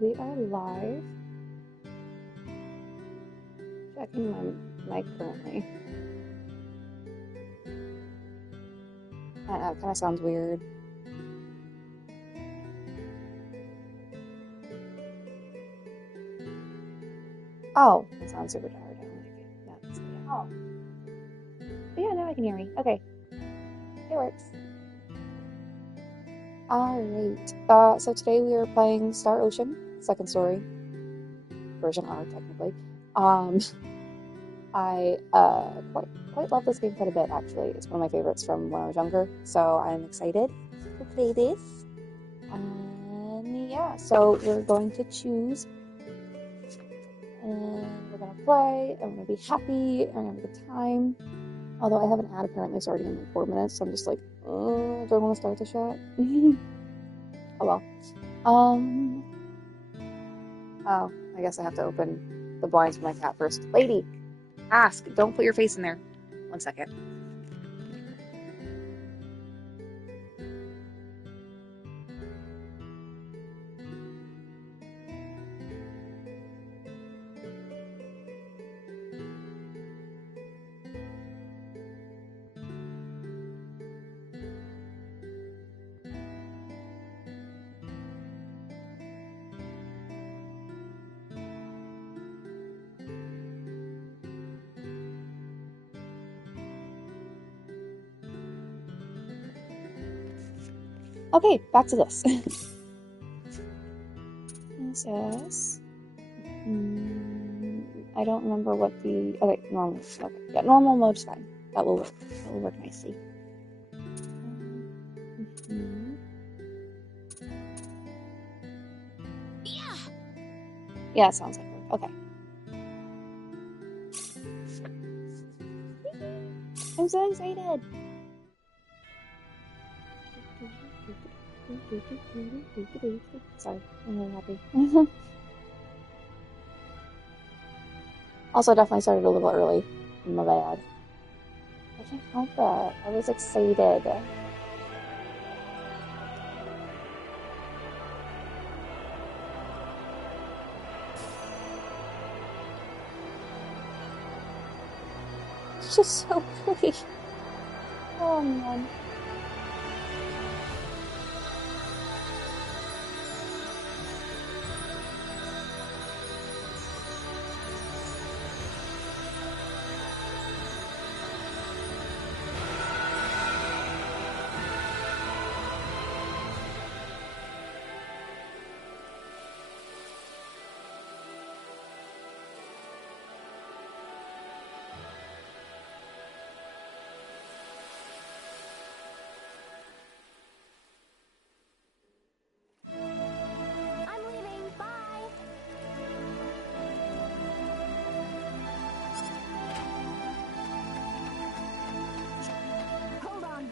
we are live. Checking my mic currently. I don't know, it kind of sounds weird. Oh, it sounds super tired. I don't like it. That's good. Oh. But yeah, now I can hear me. Okay. It works. Alright. So today we are playing Star Ocean, Second Story. Version R, technically. I quite love this game quite a bit, actually. It's one of my favorites from when I was younger, so I'm excited to play this. And yeah, so we're going to choose, and we're going to play, and we're going to be happy, and we're going to have a good time. Although I have an ad apparently starting in like 4 minutes, so I'm just like, do I want to start the shot? Oh well. Oh, I guess I have to open the blinds for my cat first. Lady, ask. Don't put your face in there. 1 second. Okay, back to this. This is... I don't remember what the... Okay, normal. Okay, yeah, normal mode's fine. That will work. That will work nicely. Yeah, it sounds like work. Okay. I'm so excited! Sorry, I'm really happy. Also, definitely started a little early. My bad. I can't help it. I was excited. It's just so pretty. Oh man.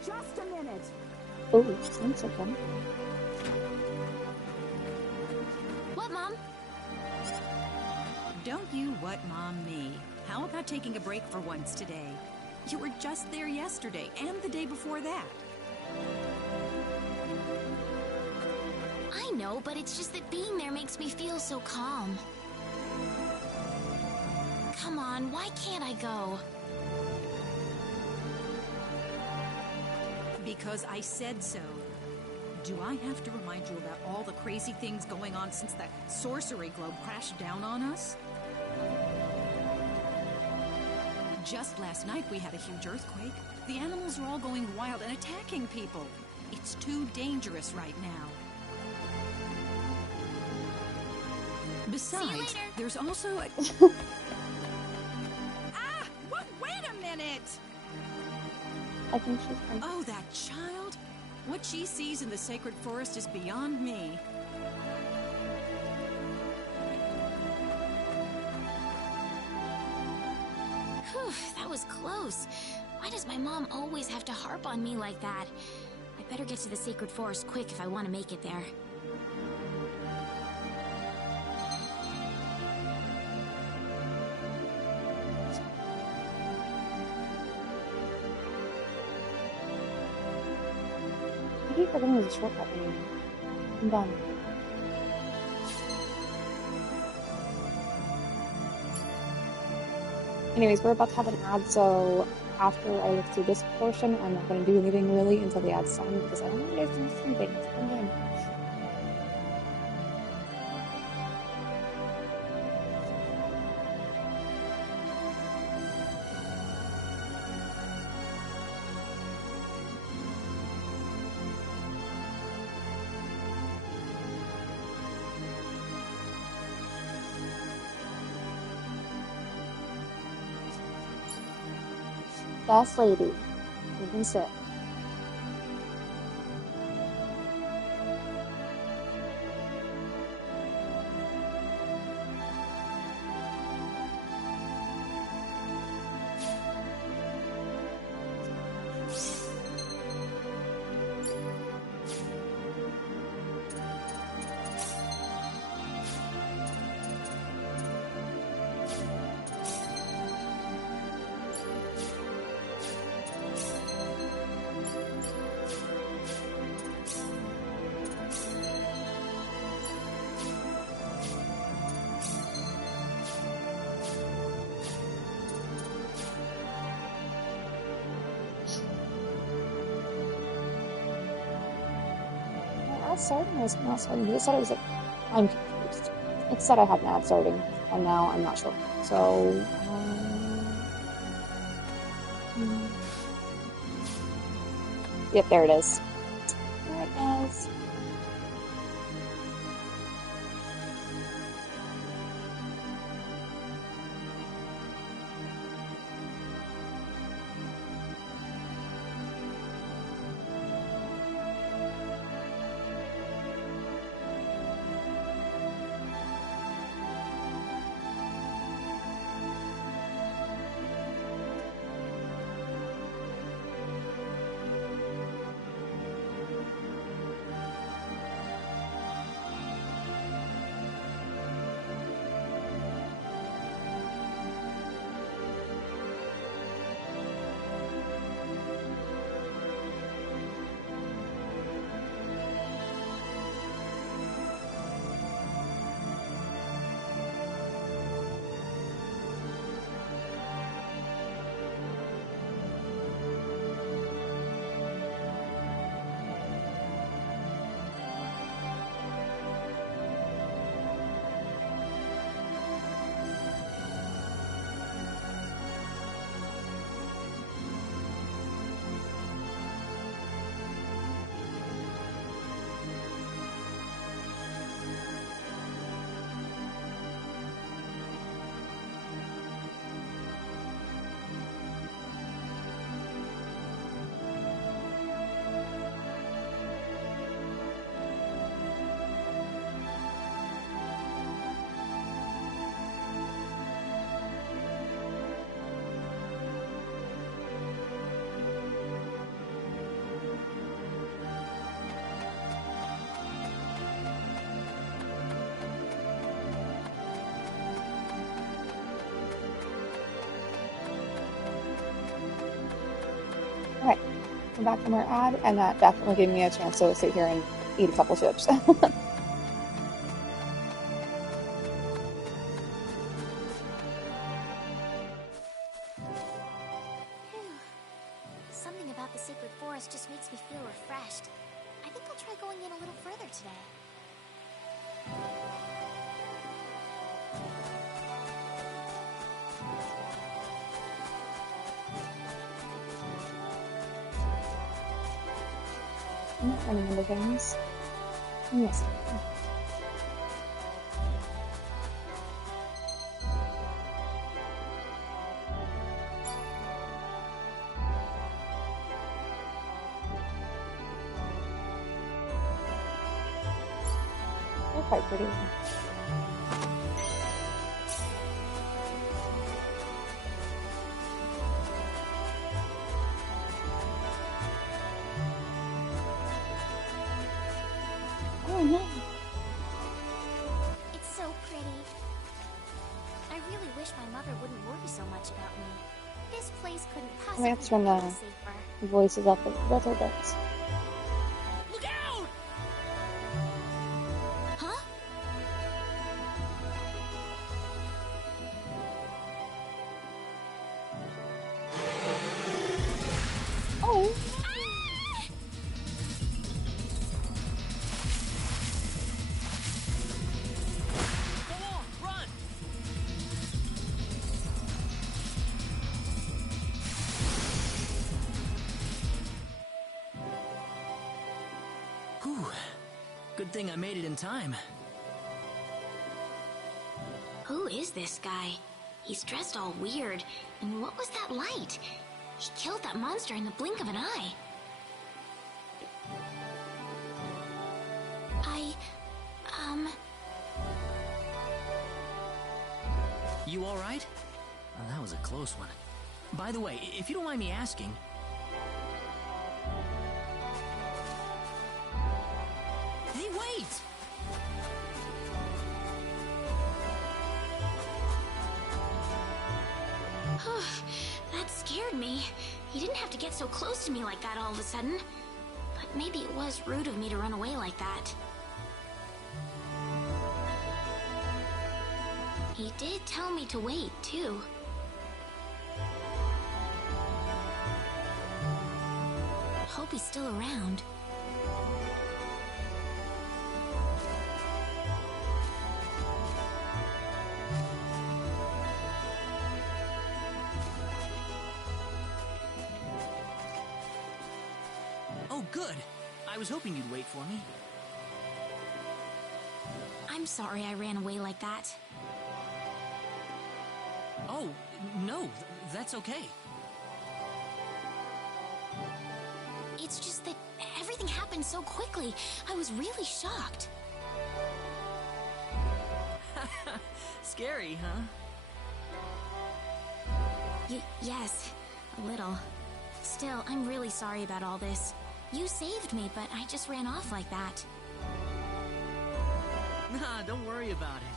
Just a minute. Oh, one second. What, Mom? Don't you what, Mom, me. How about taking a break for once today? You were just there yesterday and the day before that. I know, but it's just that being there makes me feel so calm. Come on, why can't I go? Because I said so. Do I have to remind you about all the crazy things going on since that sorcery globe crashed down on us? Just last night we had a huge earthquake. The animals are all going wild and attacking people. It's too dangerous right now. Besides, there's also a... Ah! Well, wait a minute! I think she's fine. Oh, that child! What she sees in the sacred forest is beyond me. Whew, that was close. Why does my mom always have to harp on me like that? I better get to the sacred forest quick if I want to make it there. I keep forgetting there's a shortcut menu. I'm done. Anyways, we're about to have an ad, so after I look through this portion, I'm not going to do anything really until the ad's done because I don't want you guys to miss something. It's a fun game. Boss lady, you can sit. Ad starting or is it not starting? Because it said it was like, I'm confused. It said I had an ad starting, and now I'm not sure. So, yep, there it is. Alright, guys. Alright, we're back from our ad, and that definitely gave me a chance to sit here and eat a couple chips. Something about the Sacred Forest just makes me feel refreshed. I think I'll try going in a little further today. I'm not running into things. I'm missing them. They're quite pretty. Oh no! It's so pretty. I really wish my mother wouldn't worry so much about me. This place couldn't I possibly mean, that's from be the any safer. voices up the retro bits. Look out! Huh? Good thing I made it in time. Who is this guy? He's dressed all weird. And what was that light? He killed that monster in the blink of an eye. You alright? Oh, that was a close one. By the way, if you don't mind me asking... Hey, wait! That scared me. He didn't have to get so close to me like that all of a sudden. But maybe it was rude of me to run away like that. He did tell me to wait, too. Hope he's still around. Oh, good. I was hoping you'd wait for me. I'm sorry I ran away like that. Oh, no, that's okay. It's just that everything happened so quickly. I was really shocked. Scary, huh? Yes, a little. Still, I'm really sorry about all this. You saved me, but I just ran off like that. Nah, don't worry about it.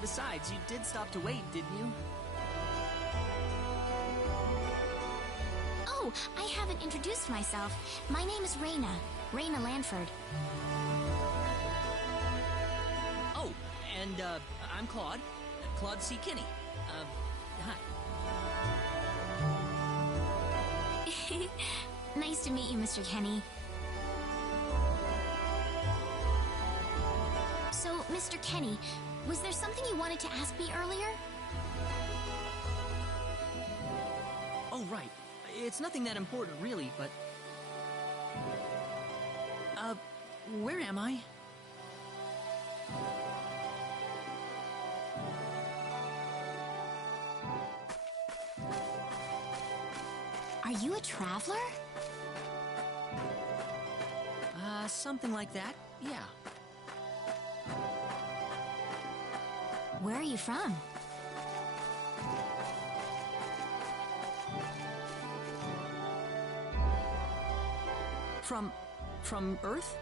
Besides, you did stop to wait, didn't you? Oh, I haven't introduced myself. My name is Reyna. Reyna Lanford. Oh, and, I'm Claude. Claude C. Kinney. Hi. Nice to meet you, Mr. Kenny. So, Mr. Kenny, was there something you wanted to ask me earlier? Oh, right. It's nothing that important, really, but... where am I? Are you a traveler? Something like that, yeah. Where are you from? From Earth?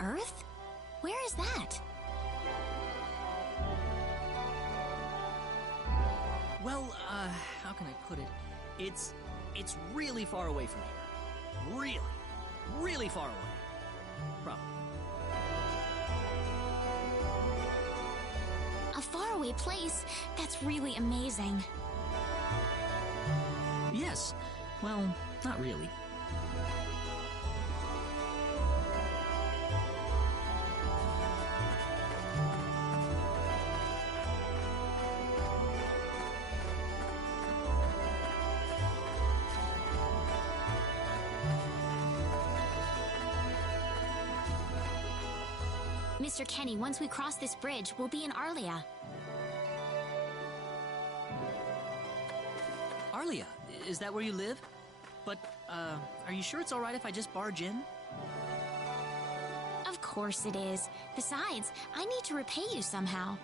Earth? Where is that? Well, how can I put it? It's really far away from here. Really, really far away. Probably. A faraway place? That's really amazing. Yes. Well, not really. Mr. Kenny, once we cross this bridge, we'll be in Arlia. Arlia, is that where you live? But, are you sure it's alright if I just barge in? Of course it is. Besides, I need to repay you somehow.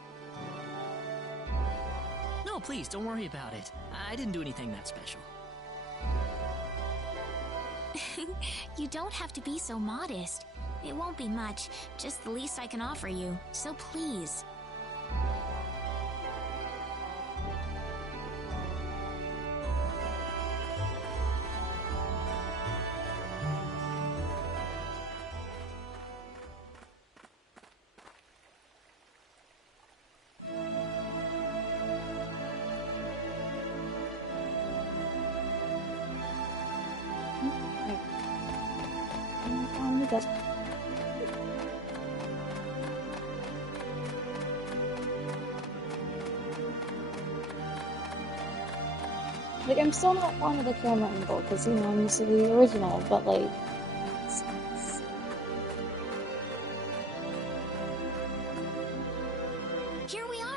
No, please, don't worry about it. I didn't do anything that special. You don't have to be so modest. It won't be much, just the least I can offer you, so please. Like, I'm still not fond of the camera angle, because, you know, I'm used to the original, but, like,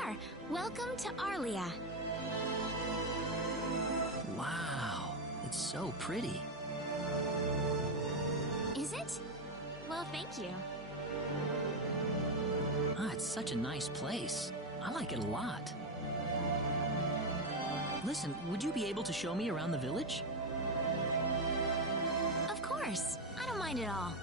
are. Welcome to Arlia. Wow, it's so pretty. Is it? Well, thank you. Ah, it's such a nice place. I like it a lot. Listen, would you be able to show me around the village? Of course. I don't mind at all.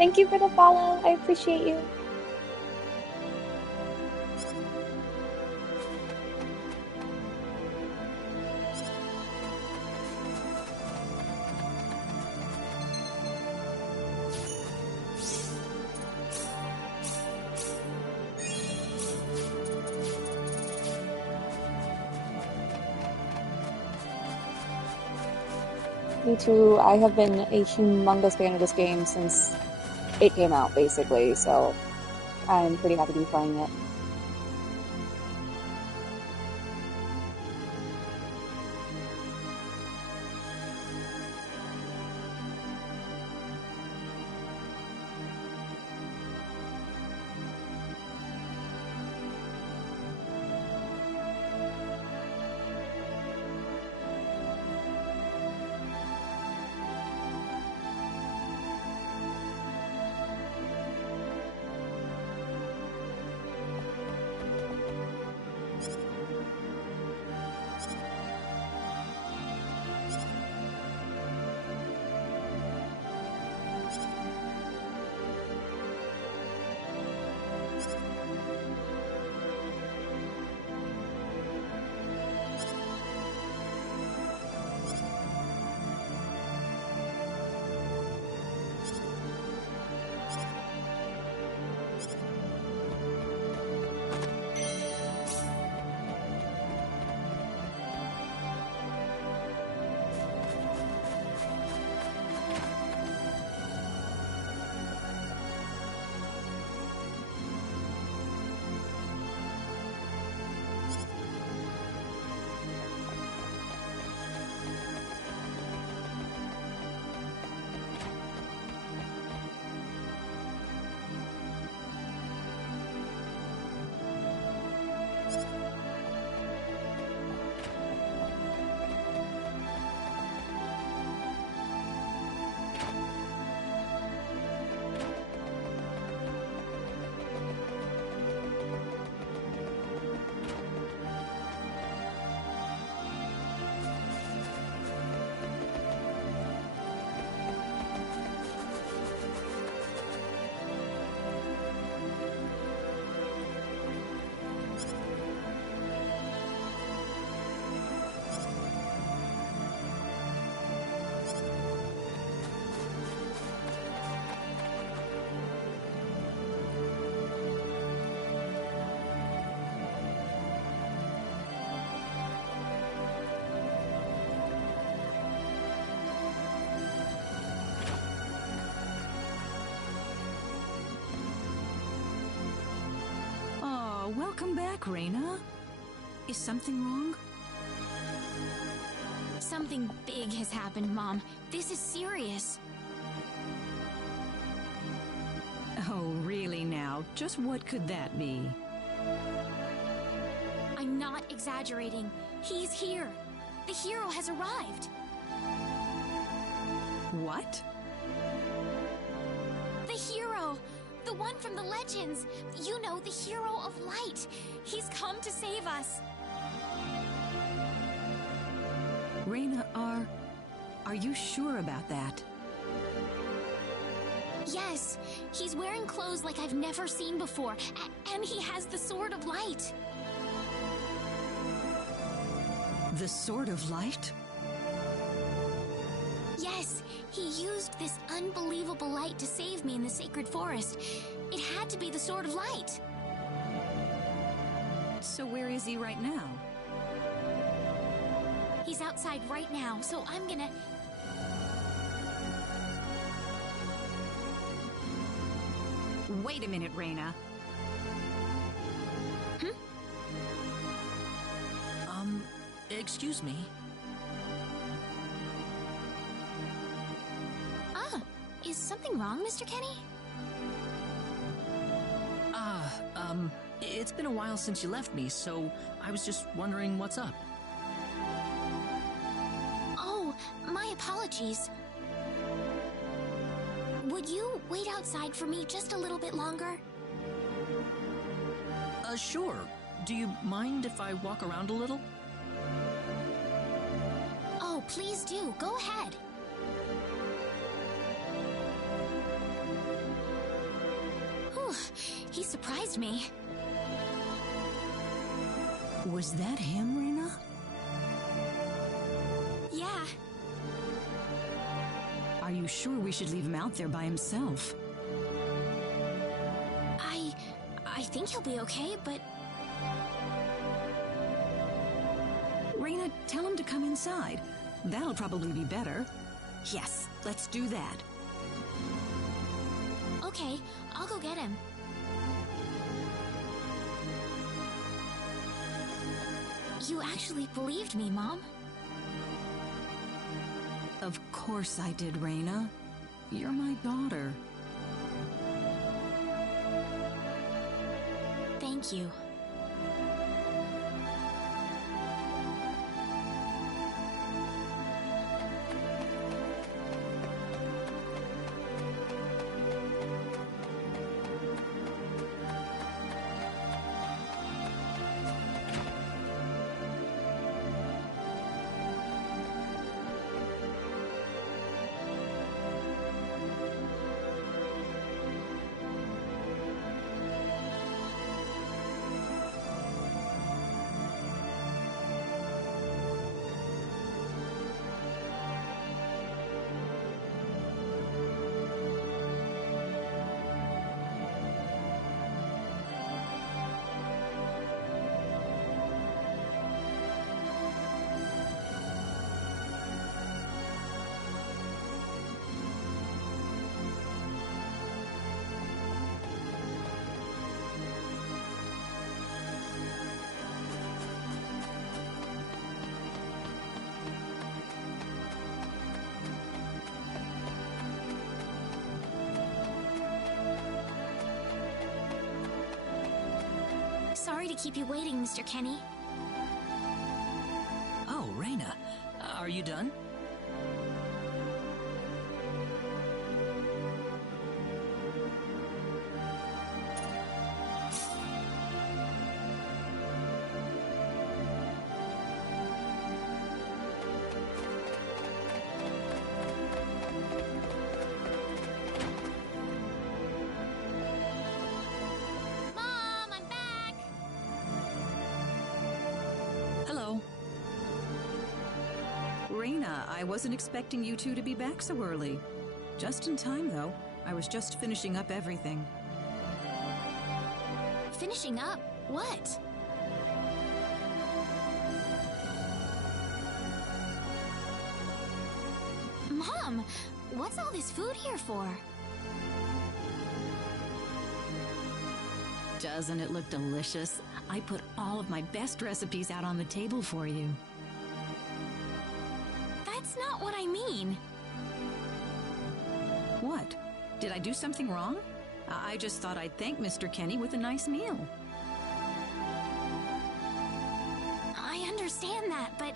Thank you for the follow. I appreciate you. Me too. I have been a humongous fan of this game since it came out, basically, so I'm pretty happy to be playing it. Welcome back, Reina. Is something wrong? Something big has happened, Mom. This is serious. Oh, really now? Just what could that be? I'm not exaggerating. He's here. The hero has arrived. What? The hero! The one from the legends! You know, the hero of light! He's come to save us! Reina, are you sure about that? Yes, he's wearing clothes like I've never seen before, and he has the Sword of Light. The Sword of Light? Yes, he used this unbelievable light to save me in the Sacred Forest. It had to be the Sword of Light. So where is he right now? He's outside right now, so I'm gonna... Wait a minute, Reina. Excuse me. Is something wrong, Mr. Kenny? It's been a while since you left me, so I was just wondering what's up. Oh, my apologies. Would you wait outside for me just a little bit longer? Sure. Do you mind if I walk around a little? Oh, please do. Go ahead. Whew, he surprised me. Was that him, Reina? Yeah. Are you sure we should leave him out there by himself? I think he'll be okay, but... Reina, tell him to come inside. That'll probably be better. Yes, let's do that. Okay, I'll go get him. You actually believed me, Mom? Of course I did, Raina. You're my daughter. Thank you. Sorry to keep you waiting, Mr. Kenny. Oh, Raina, are you done? Mom, I'm back! Hello. Raina, I wasn't expecting you two to be back so early. Just in time, though. I was just finishing up everything. Finishing up? What? Mom, what's all this food here for? Doesn't it look delicious? I put all of my best recipes out on the table for you. That's not what I mean. What? Did I do something wrong? I just thought I'd thank Mr. Kenny with a nice meal. I understand that, but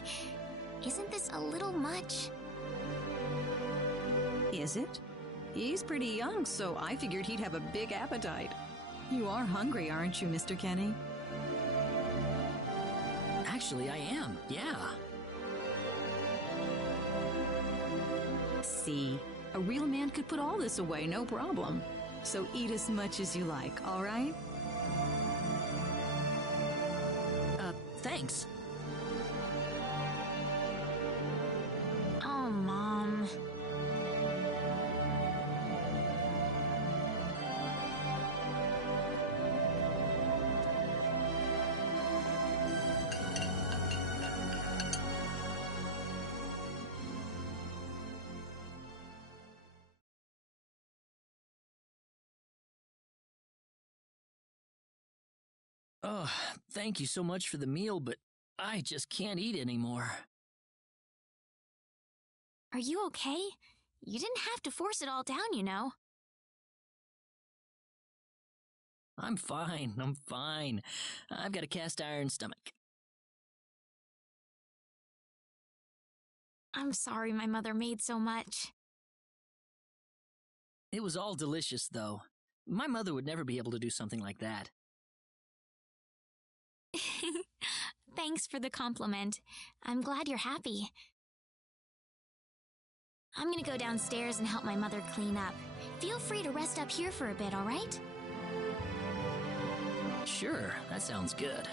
isn't this a little much? Is it? He's pretty young, so I figured he'd have a big appetite. You are hungry, aren't you, Mr. Kenny? Actually, I am, yeah. See, a real man could put all this away, no problem. So eat as much as you like, all right? Thanks. Oh, Mom. Oh, thank you so much for the meal, but I just can't eat anymore. Are you okay? You didn't have to force it all down, you know. I'm fine, I'm fine. I've got a cast iron stomach. I'm sorry my mother made so much. It was all delicious, though. My mother would never be able to do something like that. Thanks for the compliment. I'm glad you're happy. I'm gonna go downstairs and help my mother clean up. Feel free to rest up here for a bit, all right? Sure, that sounds good.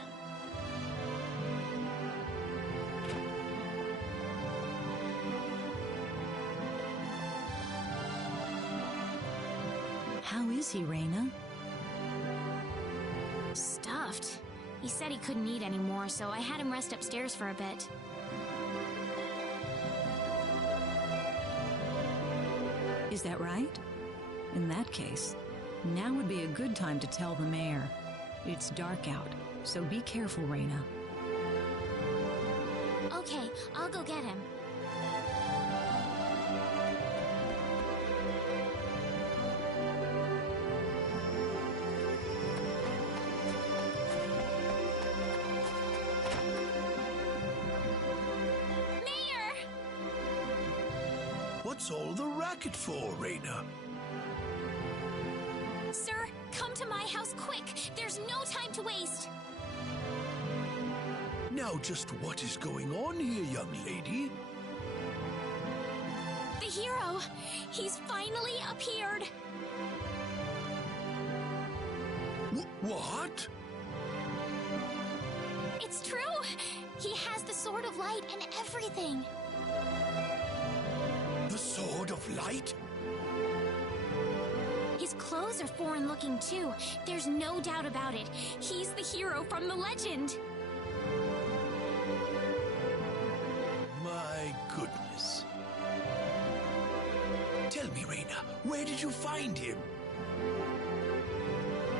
How is he, Raina? Stuffed. He said he couldn't eat anymore, so I had him rest upstairs for a bit. Is that right? In that case, now would be a good time to tell the mayor. It's dark out, so be careful, Reyna. Okay, I'll go get him. Mayor! What's all the racket for, Reyna? Sir, come to my house quick! There's no time to waste! Now just what is going on here, young lady? The hero! He's finally appeared! What? It's true! He has the Sword of Light and everything! The Sword of Light? His clothes are foreign looking too. There's no doubt about it. He's the hero from the legend! My goodness. Tell me, Reyna, where did you find him?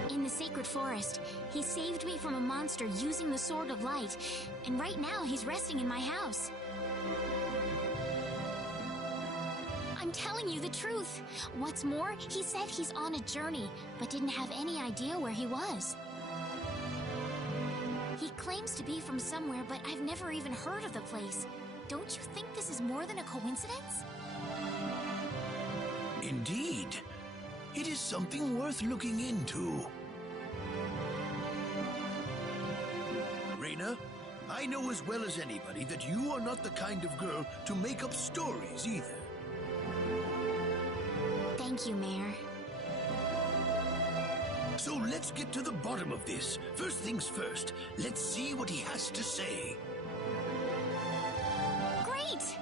In the Sacred Forest. He saved me from a monster using the Sword of Light, and right now he's resting in my house. I'm telling you the truth. What's more, he said he's on a journey, but didn't have any idea where he was. He claims to be from somewhere, but I've never even heard of the place. Don't you think this is more than a coincidence? Indeed. It is something worth looking into. Reyna, I know as well as anybody that you are not the kind of girl to make up stories either. Thank you, Mayor. So let's get to the bottom of this. First things first, let's see what he has to say. Great!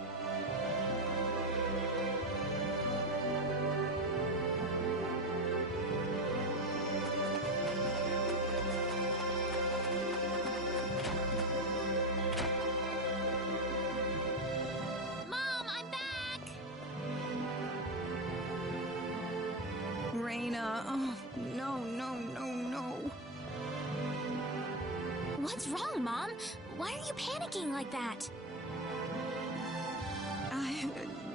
Mom, I'm back! Reyna, oh, no, no, no, no. What's wrong, Mom? Why are you panicking like that?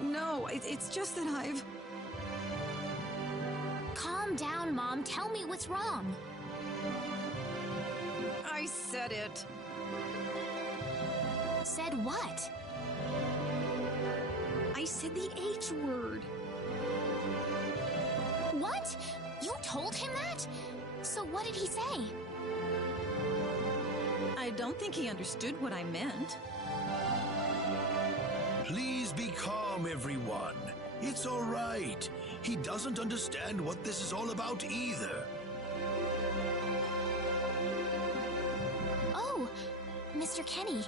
No, it's just that I've... Calm down, Mom. Tell me what's wrong. I said it. Said what? I said the H word. What? You told him that? So what did he say? I don't think he understood what I meant. Please be calm, everyone. It's all right. He doesn't understand what this is all about either. Oh, Mr. Kenny.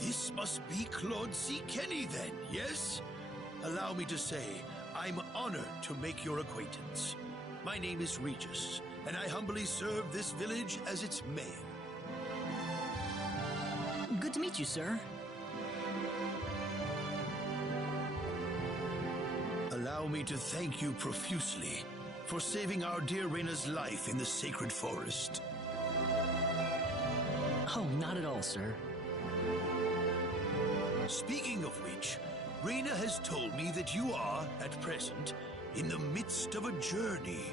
This must be Claude C. Kenny then, yes? Allow me to say, I'm honored to make your acquaintance. My name is Regis, and I humbly serve this village as its mayor. Good to meet you, sir. Allow me to thank you profusely for saving our dear Reyna's life in the Sacred Forest. Oh, not at all, sir. Speaking of which, Reyna has told me that you are, at present, in the midst of a journey.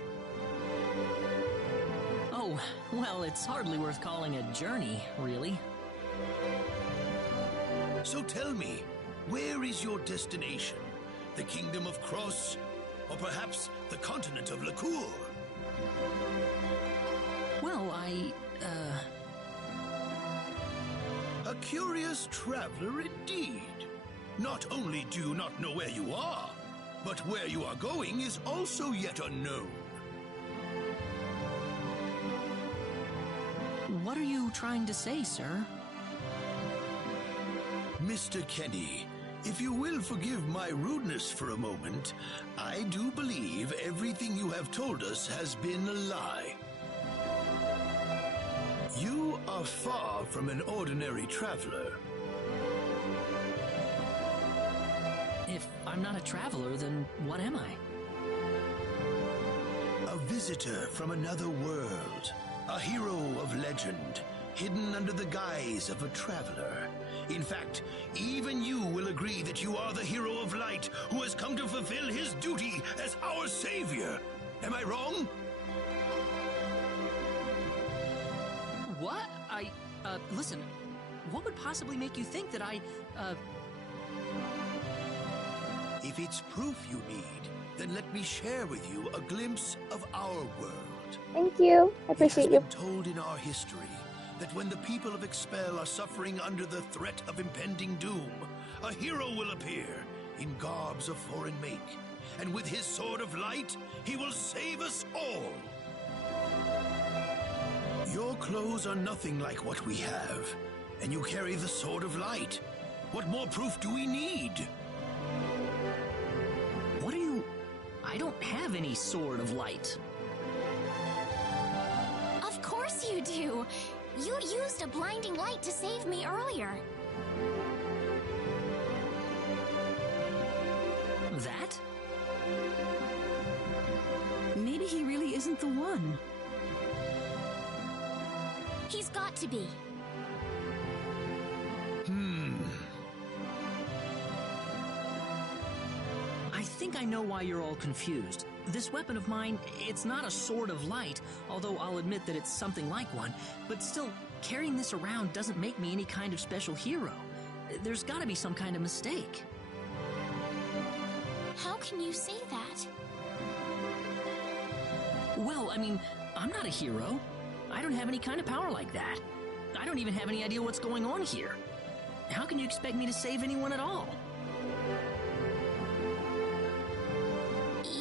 Oh, well, it's hardly worth calling a journey, really. So tell me, where is your destination? The Kingdom of Cross? Or perhaps the continent of Lacour? Well, A curious traveler indeed. Not only do you not know where you are, but where you are going is also yet unknown. What are you trying to say, sir? Mr. Kenny, if you will forgive my rudeness for a moment, I do believe everything you have told us has been a lie. You are far from an ordinary traveler. If I'm not a traveler, then what am I? A visitor from another world. A hero of legend, hidden under the guise of a traveler. In fact, even you will agree that you are the hero of light who has come to fulfill his duty as our savior. Am I wrong? What? Listen, what would possibly make you think that If it's proof you need, then let me share with you a glimpse of our world. Thank you. I appreciate It you. has been told in our history that when the people of Expel are suffering under the threat of impending doom, a hero will appear in garbs of foreign make, and with his sword of light, he will save us all. Your clothes are nothing like what we have, and you carry the sword of light. What more proof do we need? What are you... I don't have any sword of light. Of course you do! You used a blinding light to save me earlier. That? Maybe he really isn't the one. He's got to be. I think I know why you're all confused. This weapon of mine, it's not a sword of light, although I'll admit that it's something like one, but still, carrying this around doesn't make me any kind of special hero. There's gotta be some kind of mistake. How can you say that? Well, I mean, I'm not a hero. I don't have any kind of power like that. I don't even have any idea what's going on here. How can you expect me to save anyone at all?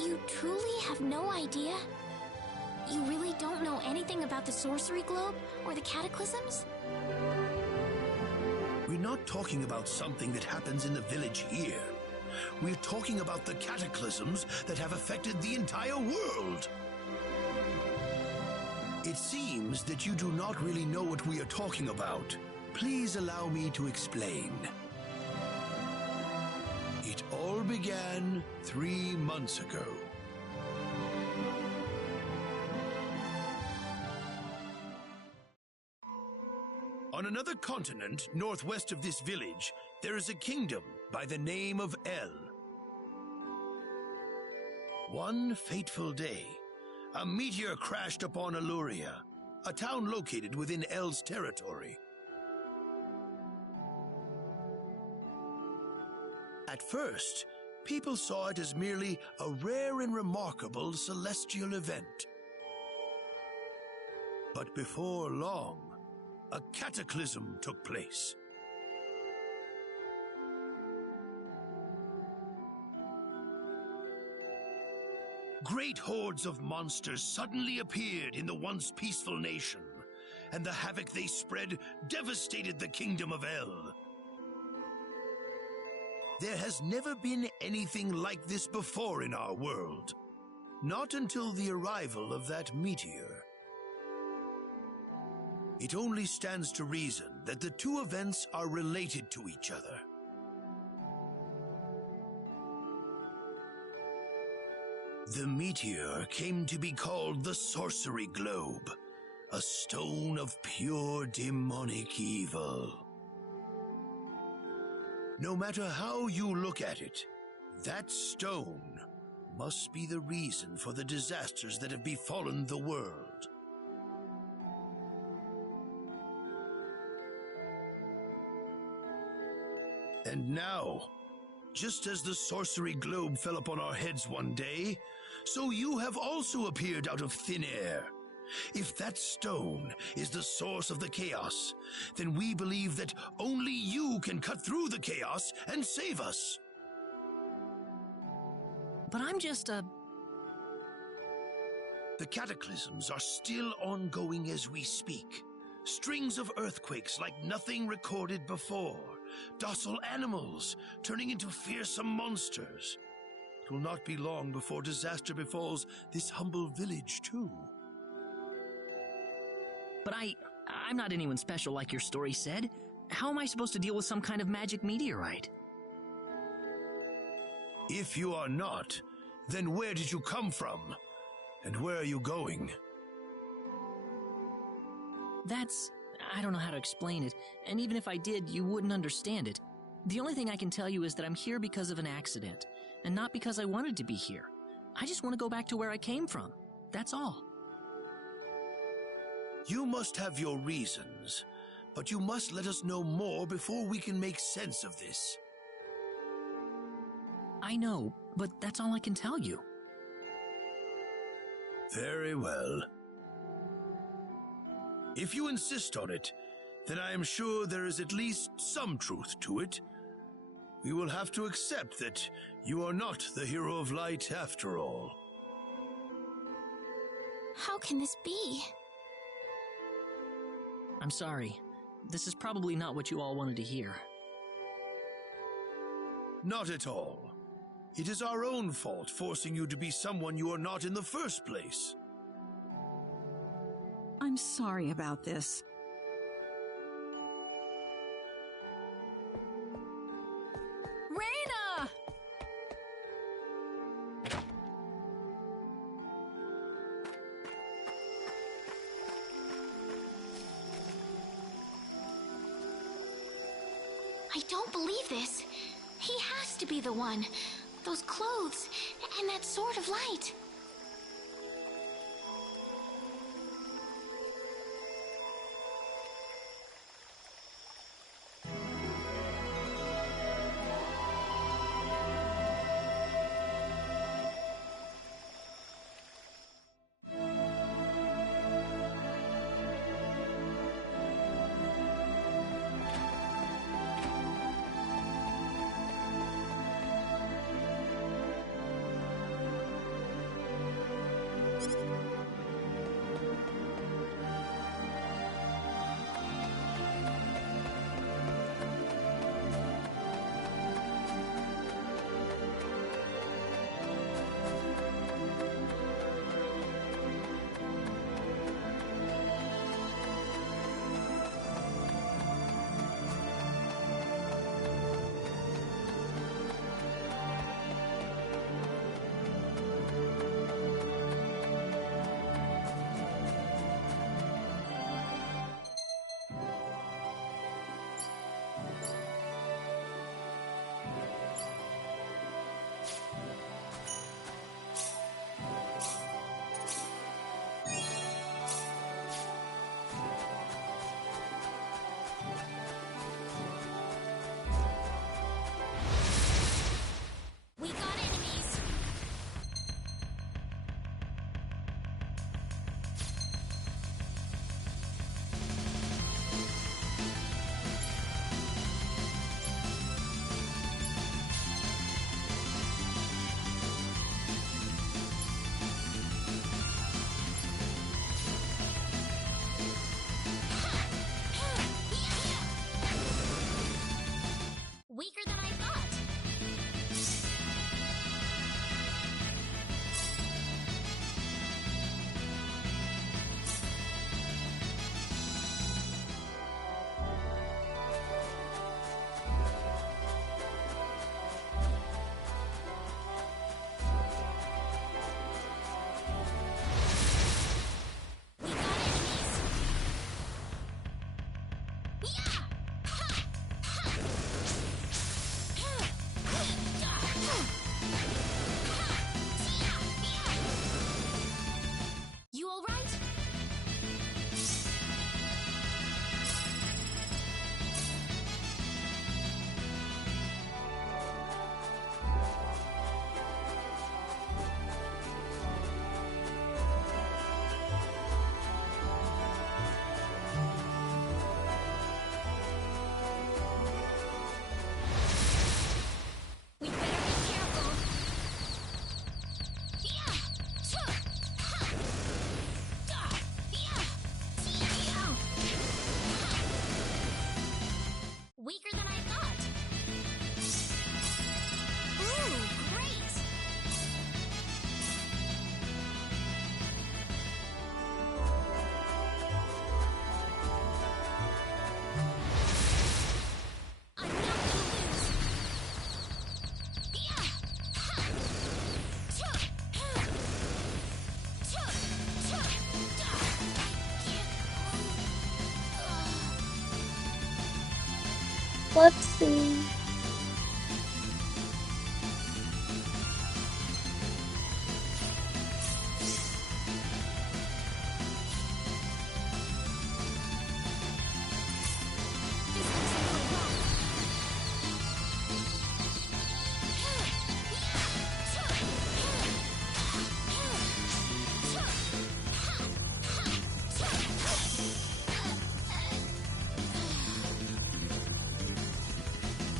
You truly have no idea? You really don't know anything about the sorcery globe or the cataclysms? We're not talking about something that happens in the village here. We're talking about the cataclysms that have affected the entire world. It seems that you do not really know what we are talking about. Please allow me to explain. It all began 3 months ago. On another continent, northwest of this village, there is a kingdom by the name of El. One fateful day, a meteor crashed upon Aluria, a town located within El's territory. At first, people saw it as merely a rare and remarkable celestial event. But before long, a cataclysm took place. Great hordes of monsters suddenly appeared in the once peaceful nation, and the havoc they spread devastated the kingdom of El. There has never been anything like this before in our world. Not until the arrival of that meteor. It only stands to reason that the two events are related to each other. The meteor came to be called the Sorcery Globe, a stone of pure demonic evil. No matter how you look at it, that stone must be the reason for the disasters that have befallen the world. And now, just as the Sorcery Globe fell upon our heads one day, so you have also appeared out of thin air. If that stone is the source of the chaos, then we believe that only you can cut through the chaos and save us. But I'm just a... The cataclysms are still ongoing as we speak. Strings of earthquakes like nothing recorded before. Docile animals turning into fearsome monsters. It will not be long before disaster befalls this humble village, too. But I'm not anyone special like your story said. How am I supposed to deal with some kind of magic meteorite? If you are not, then where did you come from? And where are you going? I don't know how to explain it, and even if I did, you wouldn't understand it. The only thing I can tell you is that I'm here because of an accident, and not because I wanted to be here. I just want to go back to where I came from. That's all. You must have your reasons, but you must let us know more before we can make sense of this. I know, but that's all I can tell you. Very well. If you insist on it, then I am sure there is at least some truth to it. We will have to accept that you are not the hero of light after all. How can this be? I'm sorry. This is probably not what you all wanted to hear. Not at all. It is our own fault forcing you to be someone you are not in the first place. I'm sorry about this. Reina! I don't believe this. He has to be the one. Those clothes, and that sword of light. Whoopsie.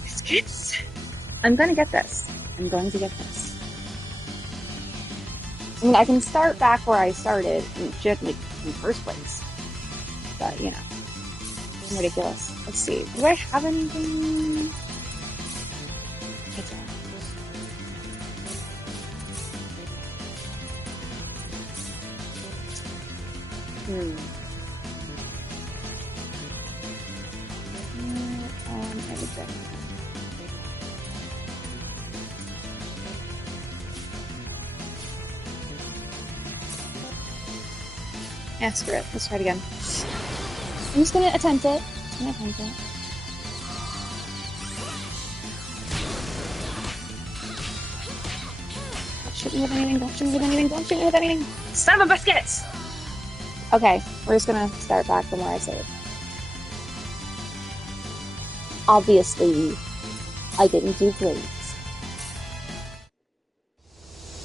Biscuits. I'm gonna get this. I'm going to get this. I mean, I can start back where I started in the first place. But, you know, it's ridiculous. Let's see. Do I have anything? I don't. Everything. Yeah, screw it. Let's try it again. I'm just gonna attempt it. Don't shoot me with anything. Don't shoot me with anything. Don't shoot me with anything. Son of a biscuit! Okay, we're just gonna start back from where I started. Obviously, I didn't do great.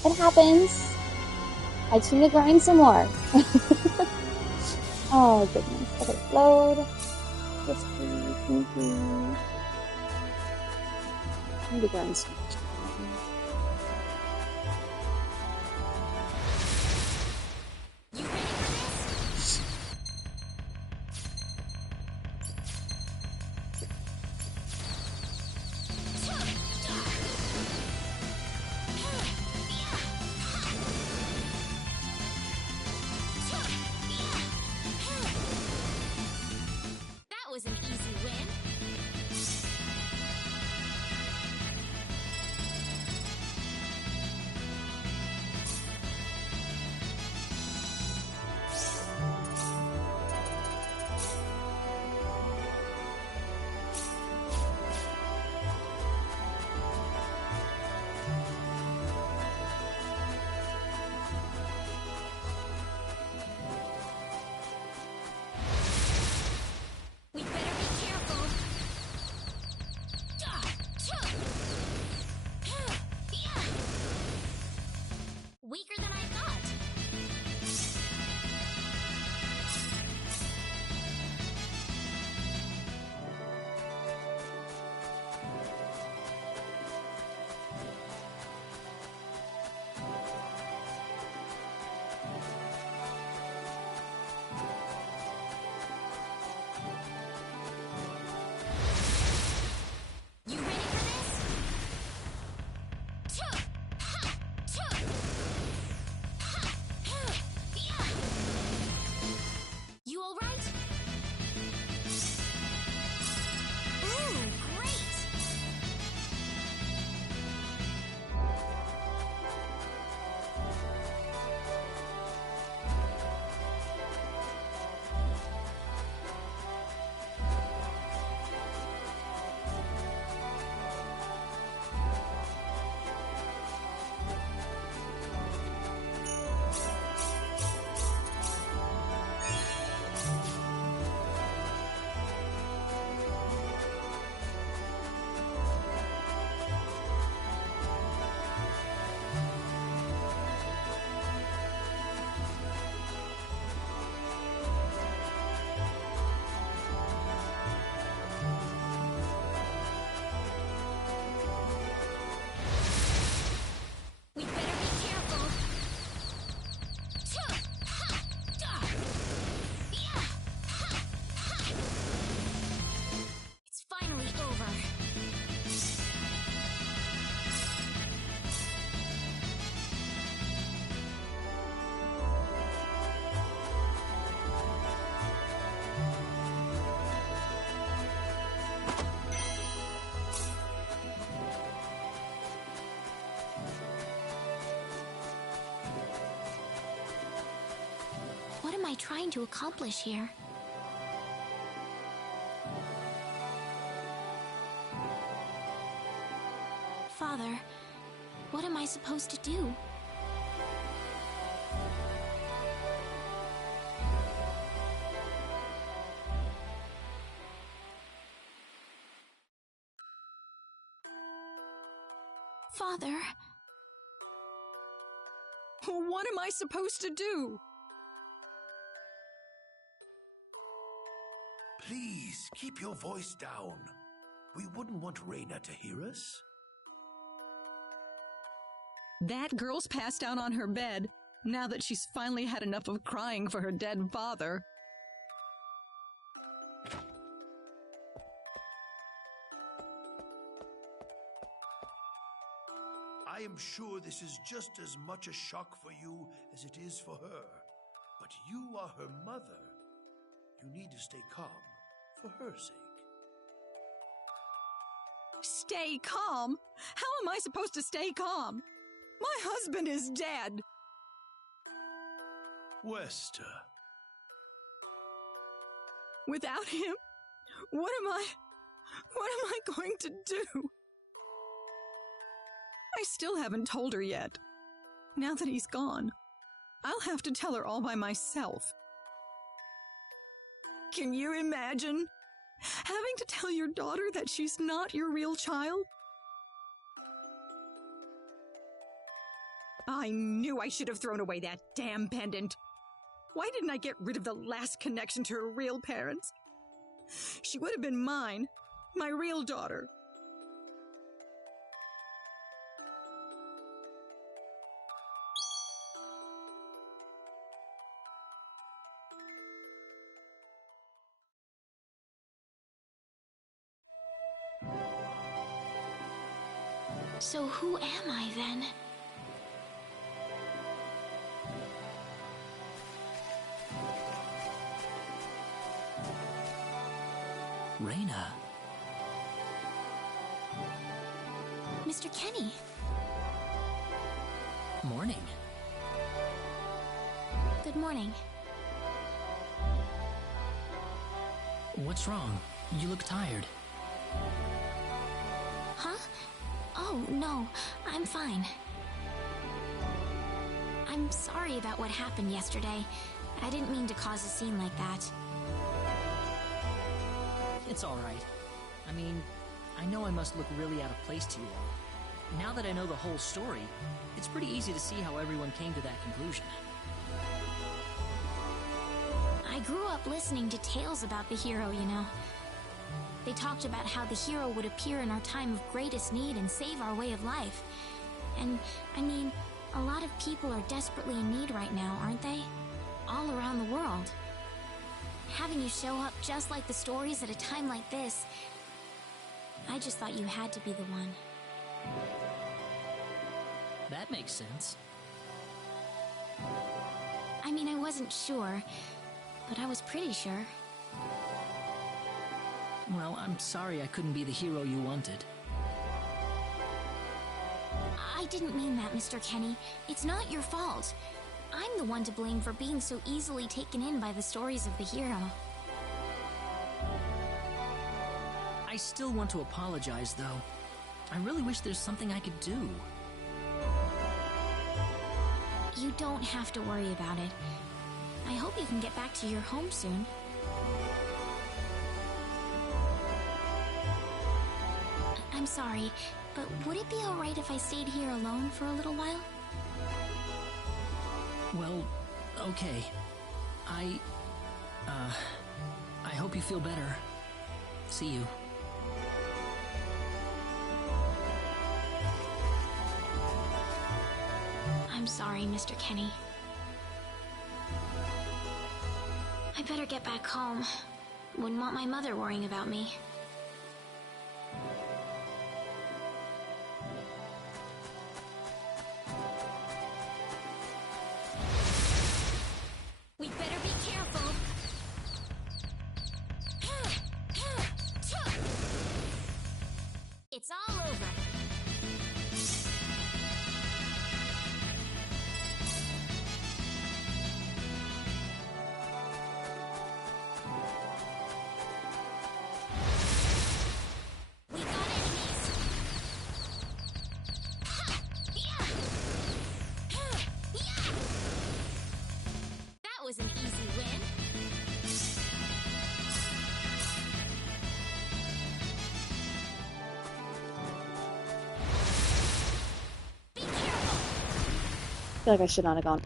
It happens. I just need to grind some more. Oh, goodness. Okay, load. Yes, please. Thank you. I need to grind some more. That was an easy win. We better be careful. Weaker than I thought. You ready for this? You all right? Ooh, great! We better be careful. It's finally over. What am I trying to accomplish here? Father, what am I supposed to do? Father... What am I supposed to do? Please, keep your voice down. We wouldn't want Reyna to hear us. That girl's passed out on her bed, now that she's finally had enough of crying for her dead father. I am sure this is just as much a shock for you as it is for her. But you are her mother. You need to stay calm for her sake. Stay calm? How am I supposed to stay calm? My husband is dead. Wester. Without him, what am I going to do? I still haven't told her yet. Now that he's gone, I'll have to tell her all by myself. Can you imagine having to tell your daughter that she's not your real child? I knew I should have thrown away that damn pendant. Why didn't I get rid of the last connection to her real parents? She would have been mine, my real daughter. So who am I then? Reyna. Mr. Kenny. Morning. Good morning. What's wrong? You look tired. Huh? Oh, no, I'm fine. I'm sorry about what happened yesterday. I didn't mean to cause a scene like that. It's alright. I mean, I know I must look really out of place to you all. Now that I know the whole story, it's pretty easy to see how everyone came to that conclusion. I grew up listening to tales about the hero, you know. They talked about how the hero would appear in our time of greatest need and save our way of life. And, I mean, a lot of people are desperately in need right now, aren't they? All around the world. Having you show up just like the stories at a time like this, I just thought you had to be the one. That makes sense. I mean, I wasn't sure, but I was pretty sure. Well, I'm sorry I couldn't be the hero you wanted. I didn't mean that, Mr. Kenny. It's not your fault. I'm the one to blame for being so easily taken in by the stories of the hero. I still want to apologize, though. I really wish there's something I could do. You don't have to worry about it. I hope you can get back to your home soon. I'm sorry, but would it be alright if I stayed here alone for a little while? Well, okay. I hope you feel better. See you. I'm sorry, Mr. Kenny. I better get back home. Wouldn't want my mother worrying about me. We better be careful. It's all over. We got enemies. feel like I should not have gone.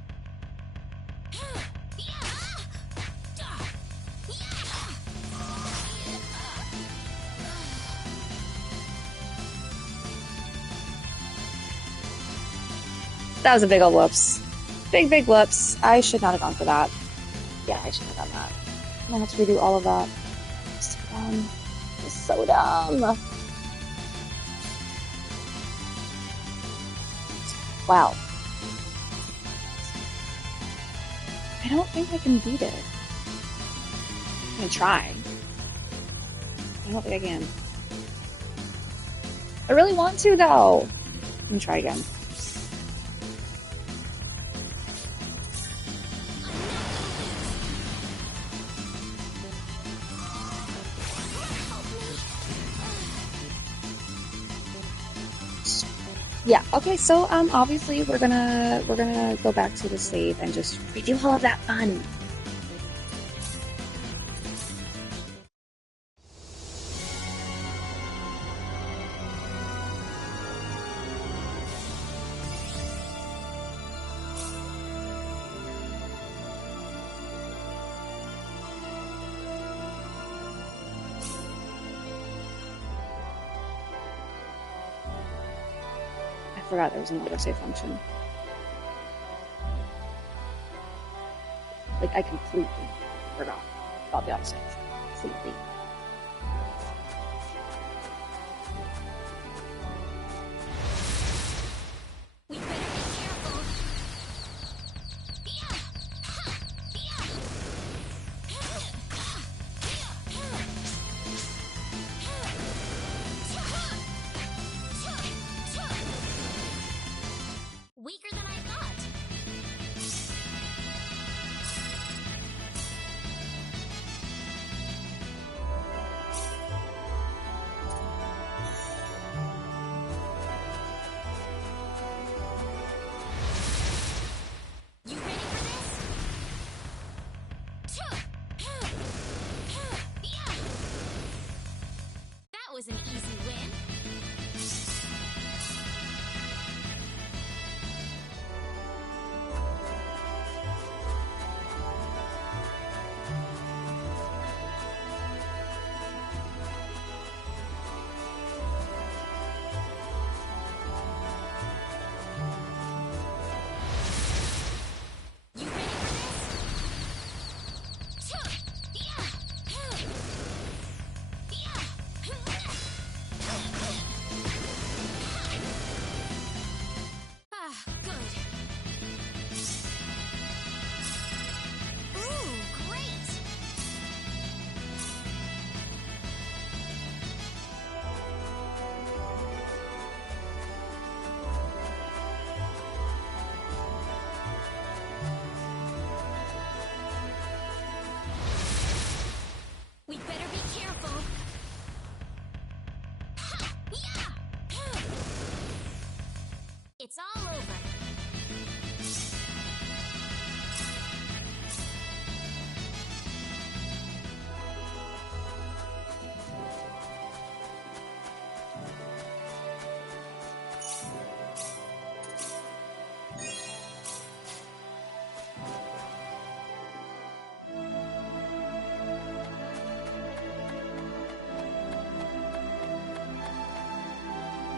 That was a big old whoops. Big whoops. I should not have gone for that. Yeah, I should have done that. I'm gonna have to redo all of that. So dumb. It's so dumb. Wow. I don't think I can beat it. I'm gonna try. I don't think I can. I really want to, though. Let me try again. Yeah, okay, so obviously we're gonna go back to the save and just redo all of that fun. I forgot there was an autosave function. Like, I completely forgot about the autosave. Completely. We better be careful. Weaker than I thought. You ready for this? That was an easy win. You ready for this? Ah, good. Ooh, great! We better be careful. It's all over.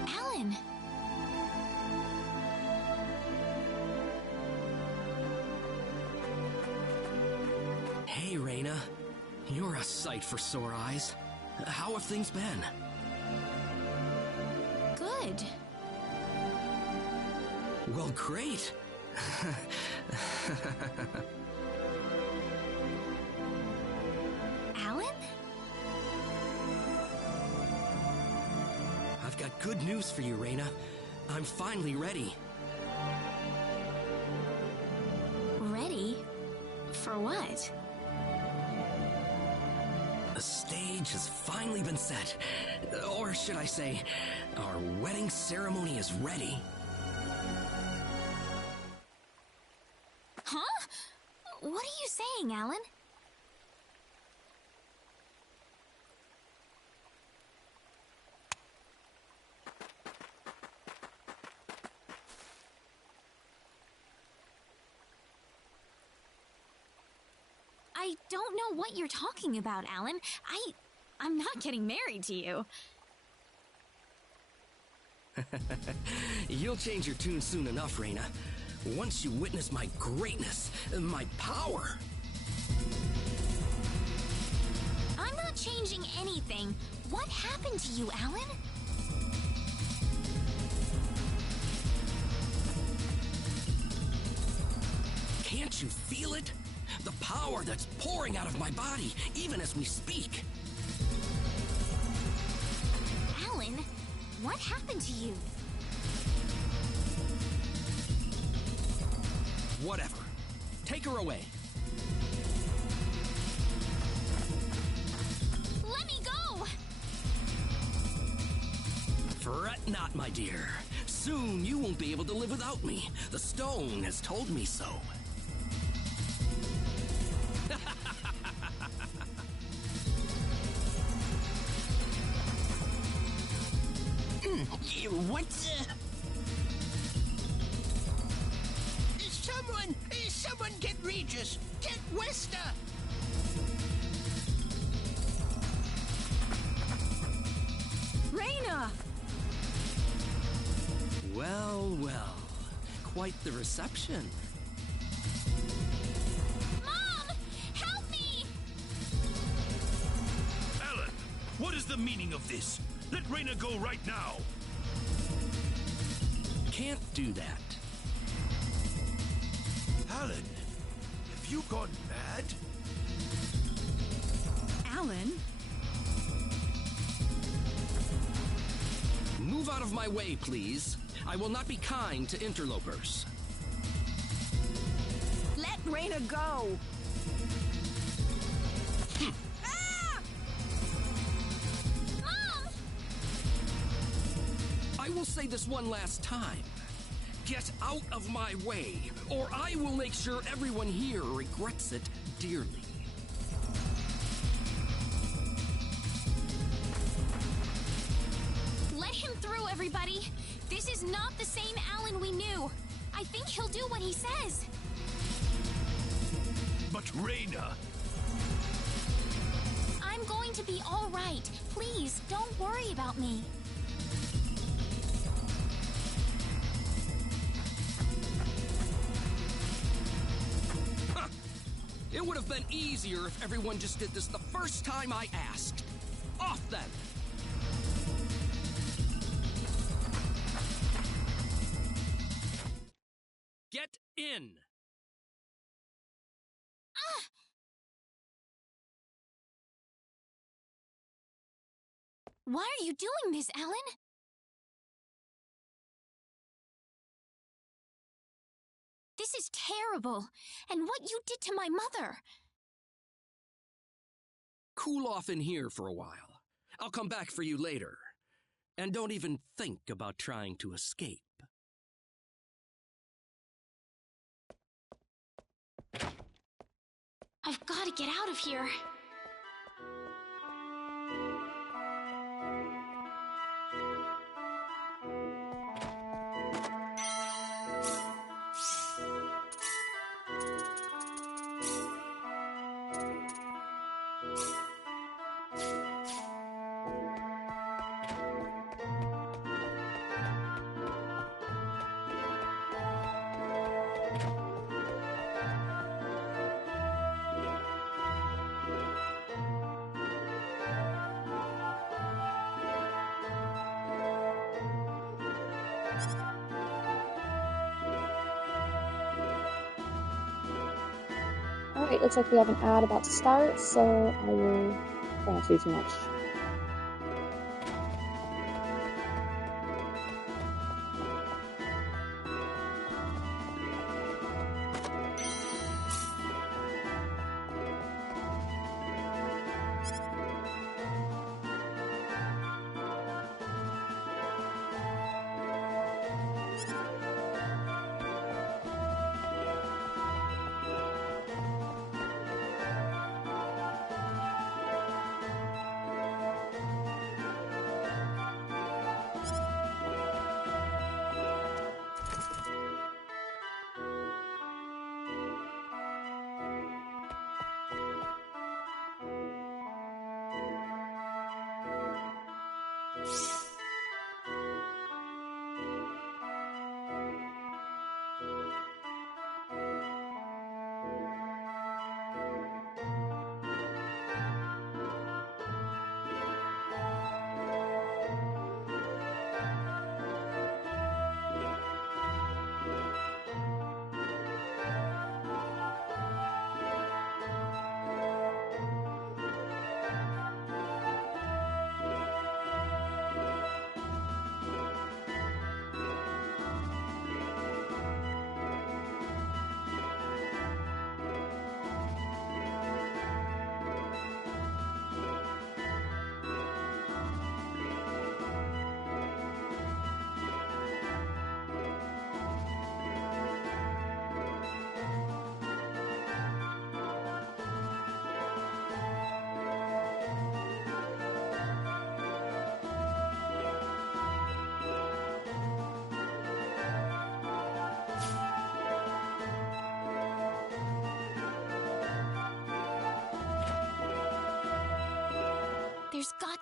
Alan! Hey, Reina. You're a sight for sore eyes. How have things been? Good. Well, great. Alan? I've got good news for you, Reina. I'm finally ready. Ready? For what? The stage has finally been set. Or should I say, our wedding ceremony is ready. Huh? What are you saying, Alan? I don't know what you're talking about, Alan. I'm not getting married to you. You'll change your tune soon enough, Reina. Once you witness my greatness, my power. I'm not changing anything. What happened to you, Alan? Can't you feel it? The power that's pouring out of my body, even as we speak. Alan, what happened to you? Whatever. Take her away. Let me go! Fret not, my dear. Soon you won't be able to live without me. The stone has told me so. What? Someone get Regis! Get Wester! Reina! Well, well. Quite the reception. Mom! Help me! Alan, what is the meaning of this? Let Reina go right now. Can't do that. Alan, have you gone mad? Alan? Move out of my way, please. I will not be kind to interlopers. Let Reina go! Ah! Mom! I will say this one last time. Get out of my way, or I will make sure everyone here regrets it dearly. Let him through, everybody! This is not the same Alan we knew. I think he'll do what he says. But Reina... I'm going to be all right. Please, don't worry about me. It would have been easier if everyone just did this the first time I asked. Off then! Get in! Why are you doing this, Alan? This is terrible. And what you did to my mother. Cool off in here for a while. I'll come back for you later. And don't even think about trying to escape. I've got to get out of here. Alright, looks like we have an ad about to start, so I will try not to do too much.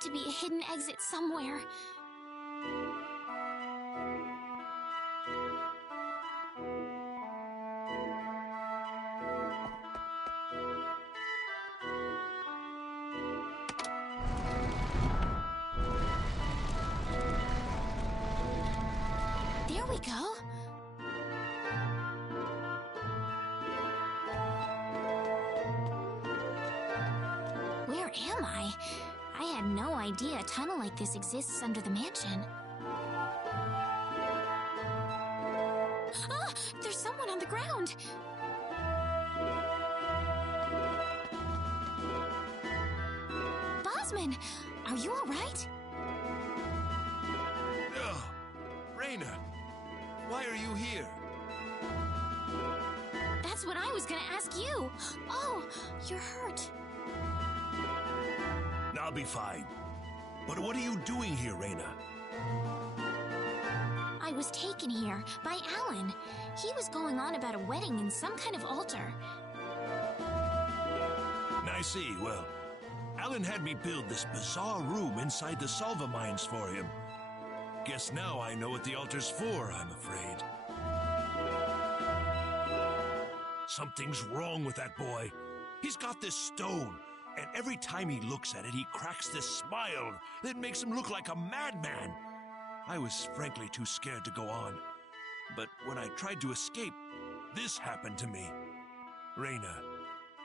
to be a hidden exit somewhere. There we go. Where am I? I had no idea a tunnel like this exists under the mansion. Ah! There's someone on the ground! Bosman! Are you alright? Oh, Reina, why are you here? That's what I was gonna ask you! Oh, you're hurt. I'll be fine. But what are you doing here, Reina? I was taken here by Alan. He was going on about a wedding in some kind of altar. I see. Well, Alan had me build this bizarre room inside the Salva mines for him. Guess now I know what the altar's for, I'm afraid. Something's wrong with that boy. He's got this stone, and every time he looks at it, he cracks this smile that makes him look like a madman. I was frankly too scared to go on. But when I tried to escape, this happened to me. Reina,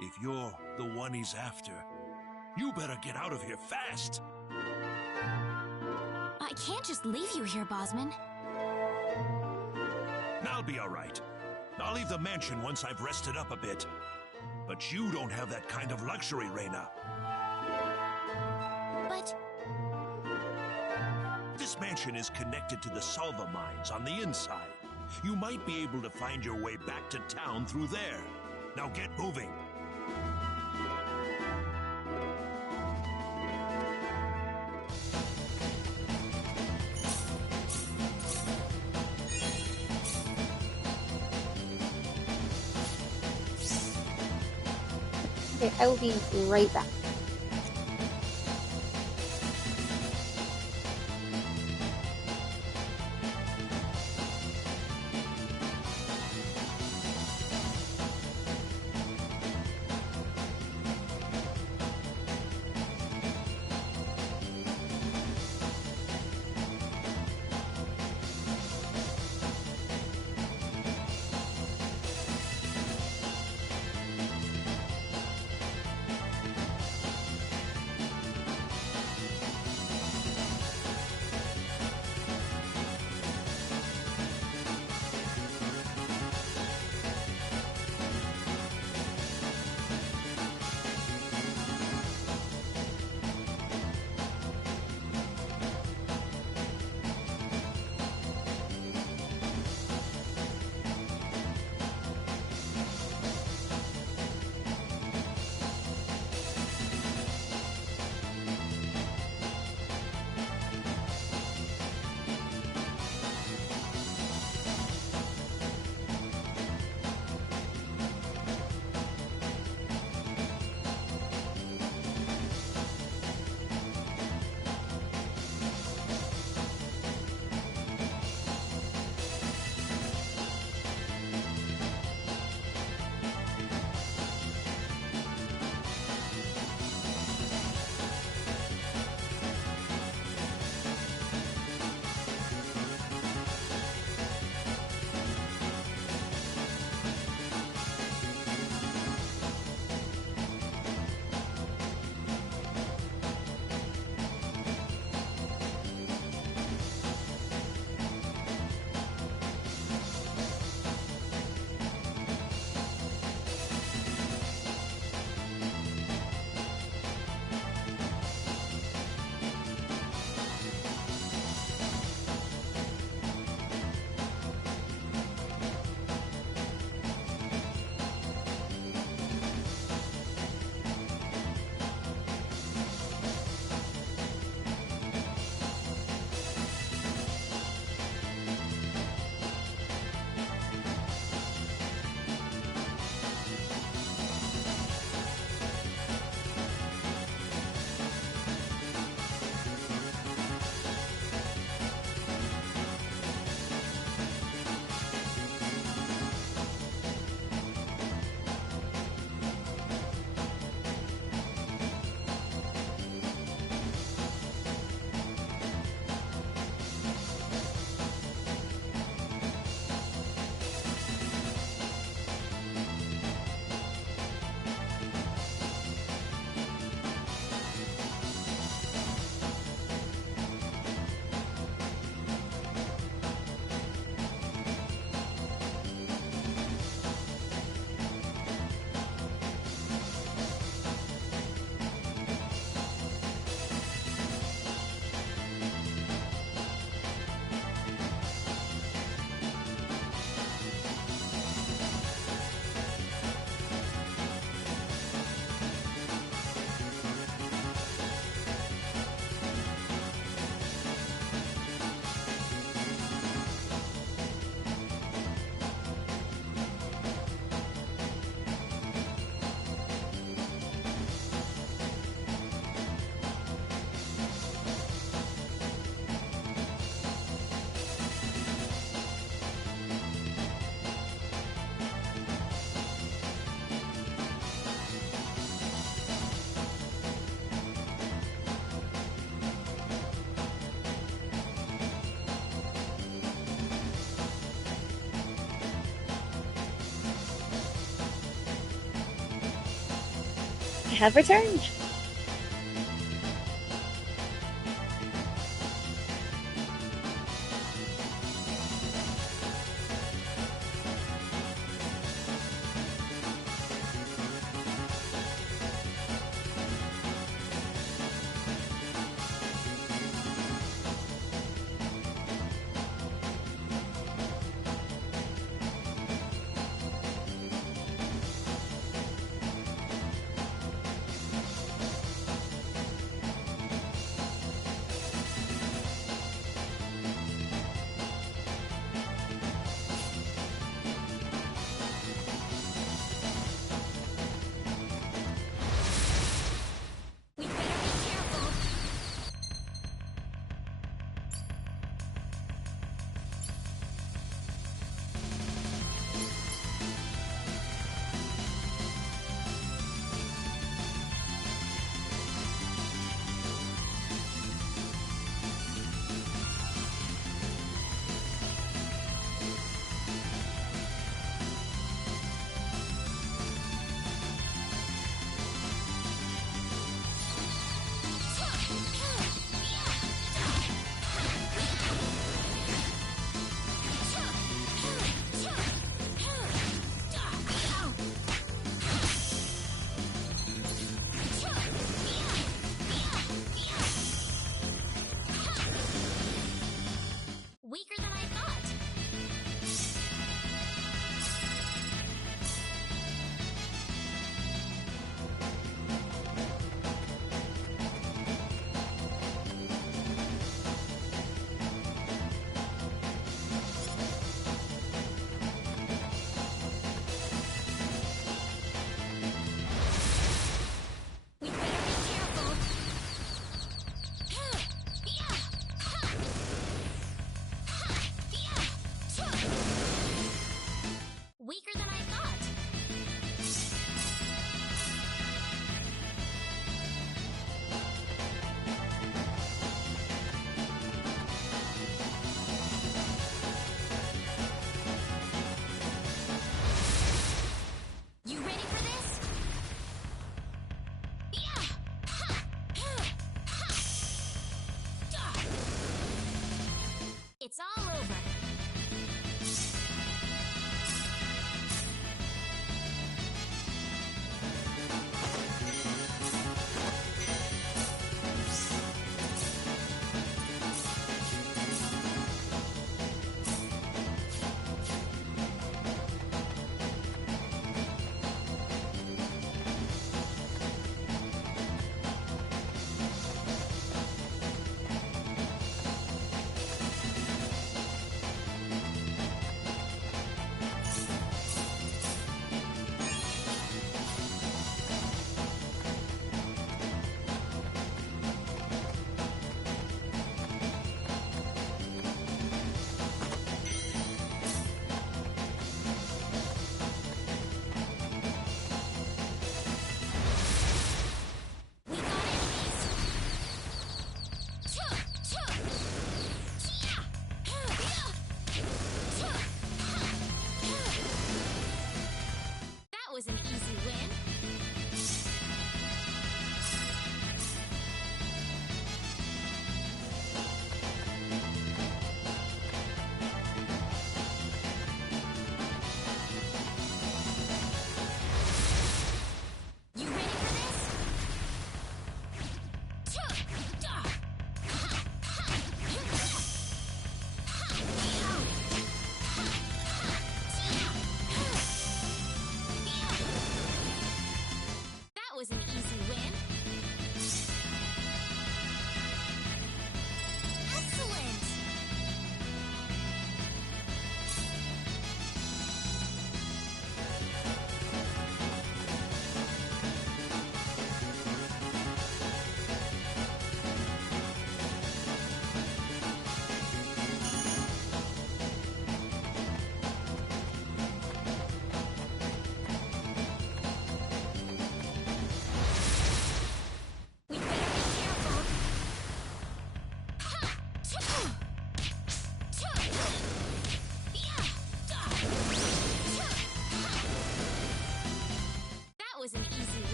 if you're the one he's after, you better get out of here fast. I can't just leave you here, Bosman. I'll be all right. I'll leave the mansion once I've rested up a bit. But you don't have that kind of luxury, Reina. But... This mansion is connected to the Salva mines on the inside. You might be able to find your way back to town through there. Now get moving. Okay, I will be right back. have returned. We'd better be careful. Weaker than I thought. We'd better be careful. Weaker than I thought. You ready for this? It's all over.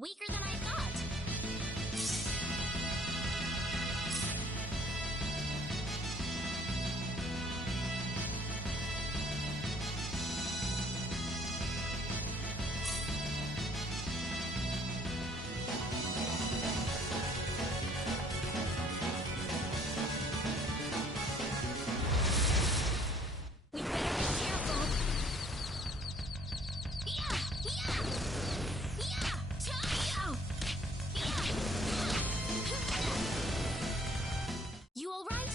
Weaker than I thought. We better be careful. Yeah! Yeah! Yeah! Yeah! You all right?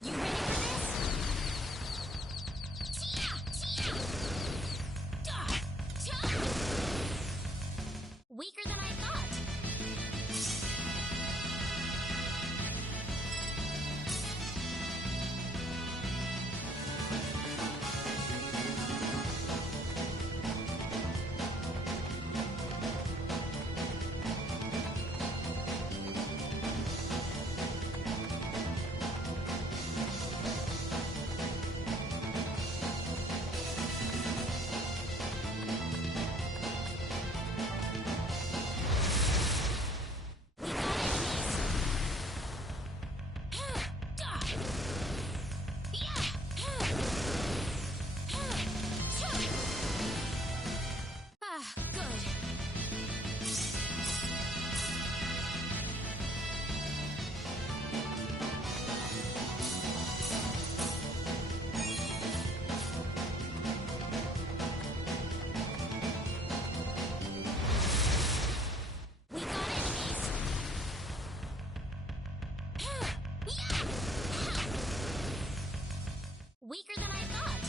You ready for this? Weaker than I thought. We got enemies. Ah, good. We got enemies. Weaker than I thought.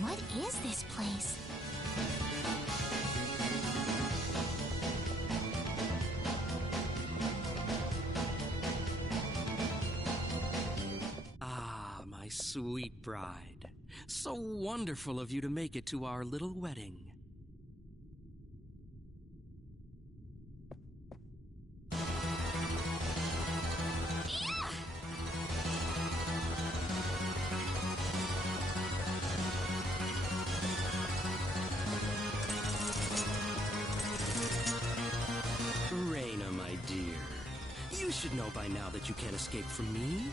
What is this place? Ah, my sweet bride. So wonderful of you to make it to our little wedding. Reina, my dear. You should know by now that you can't escape from me.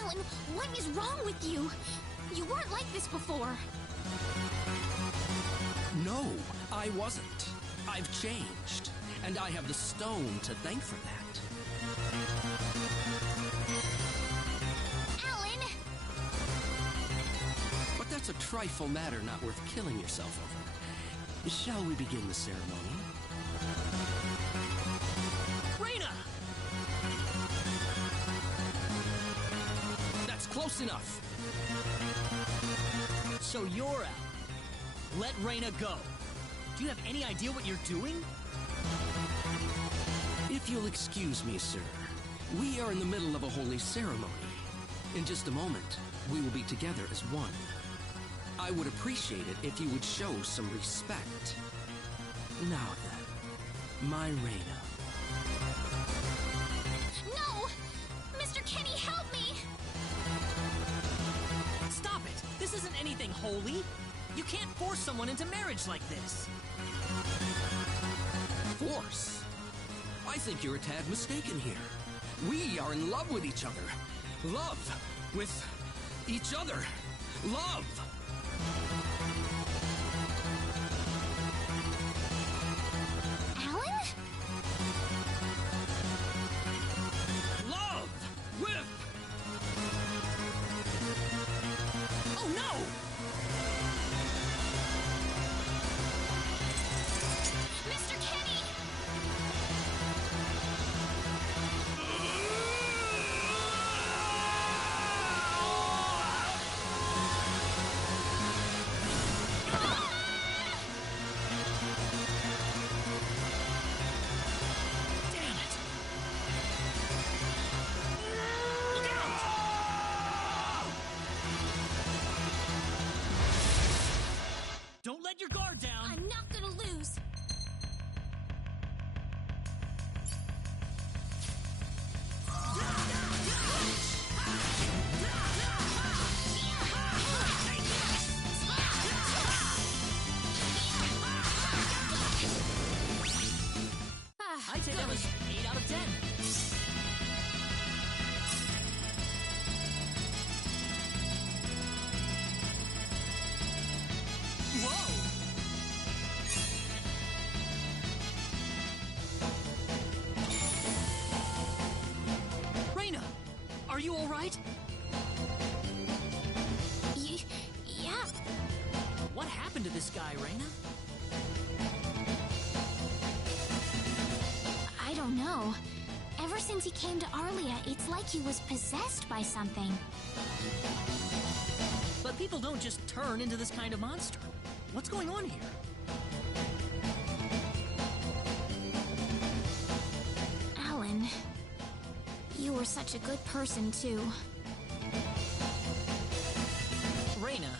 Alan, what is wrong with you? You weren't like this before. No, I wasn't. I've changed. And I have the stone to thank for that. Alan! But that's a trifle matter not worth killing yourself over. Shall we begin the ceremony? Reina! That's close enough. So you're out. Let Reina go. Do you have any idea what you're doing? If you'll excuse me, sir, we are in the middle of a holy ceremony. In just a moment, we will be together as one. I would appreciate it if you would show some respect. Now then, my Reina. No! Mr. Kenny, help me! Stop it! This isn't anything holy. You can't force someone into marriage like this. Force? I think you're a tad mistaken here. We are in love with each other. Love with each other. Love! Alan? Love with let your guard down! I'm not gonna lose! I'd say that was 8 out of 10. Whoa! Reina, are you all right? Yeah. What happened to this guy, Reina? I don't know. Ever since he came to Arlia, it's like he was possessed by something. But people don't just turn into this kind of monster. What's going on here? Alan, you were such a good person, too. Reina,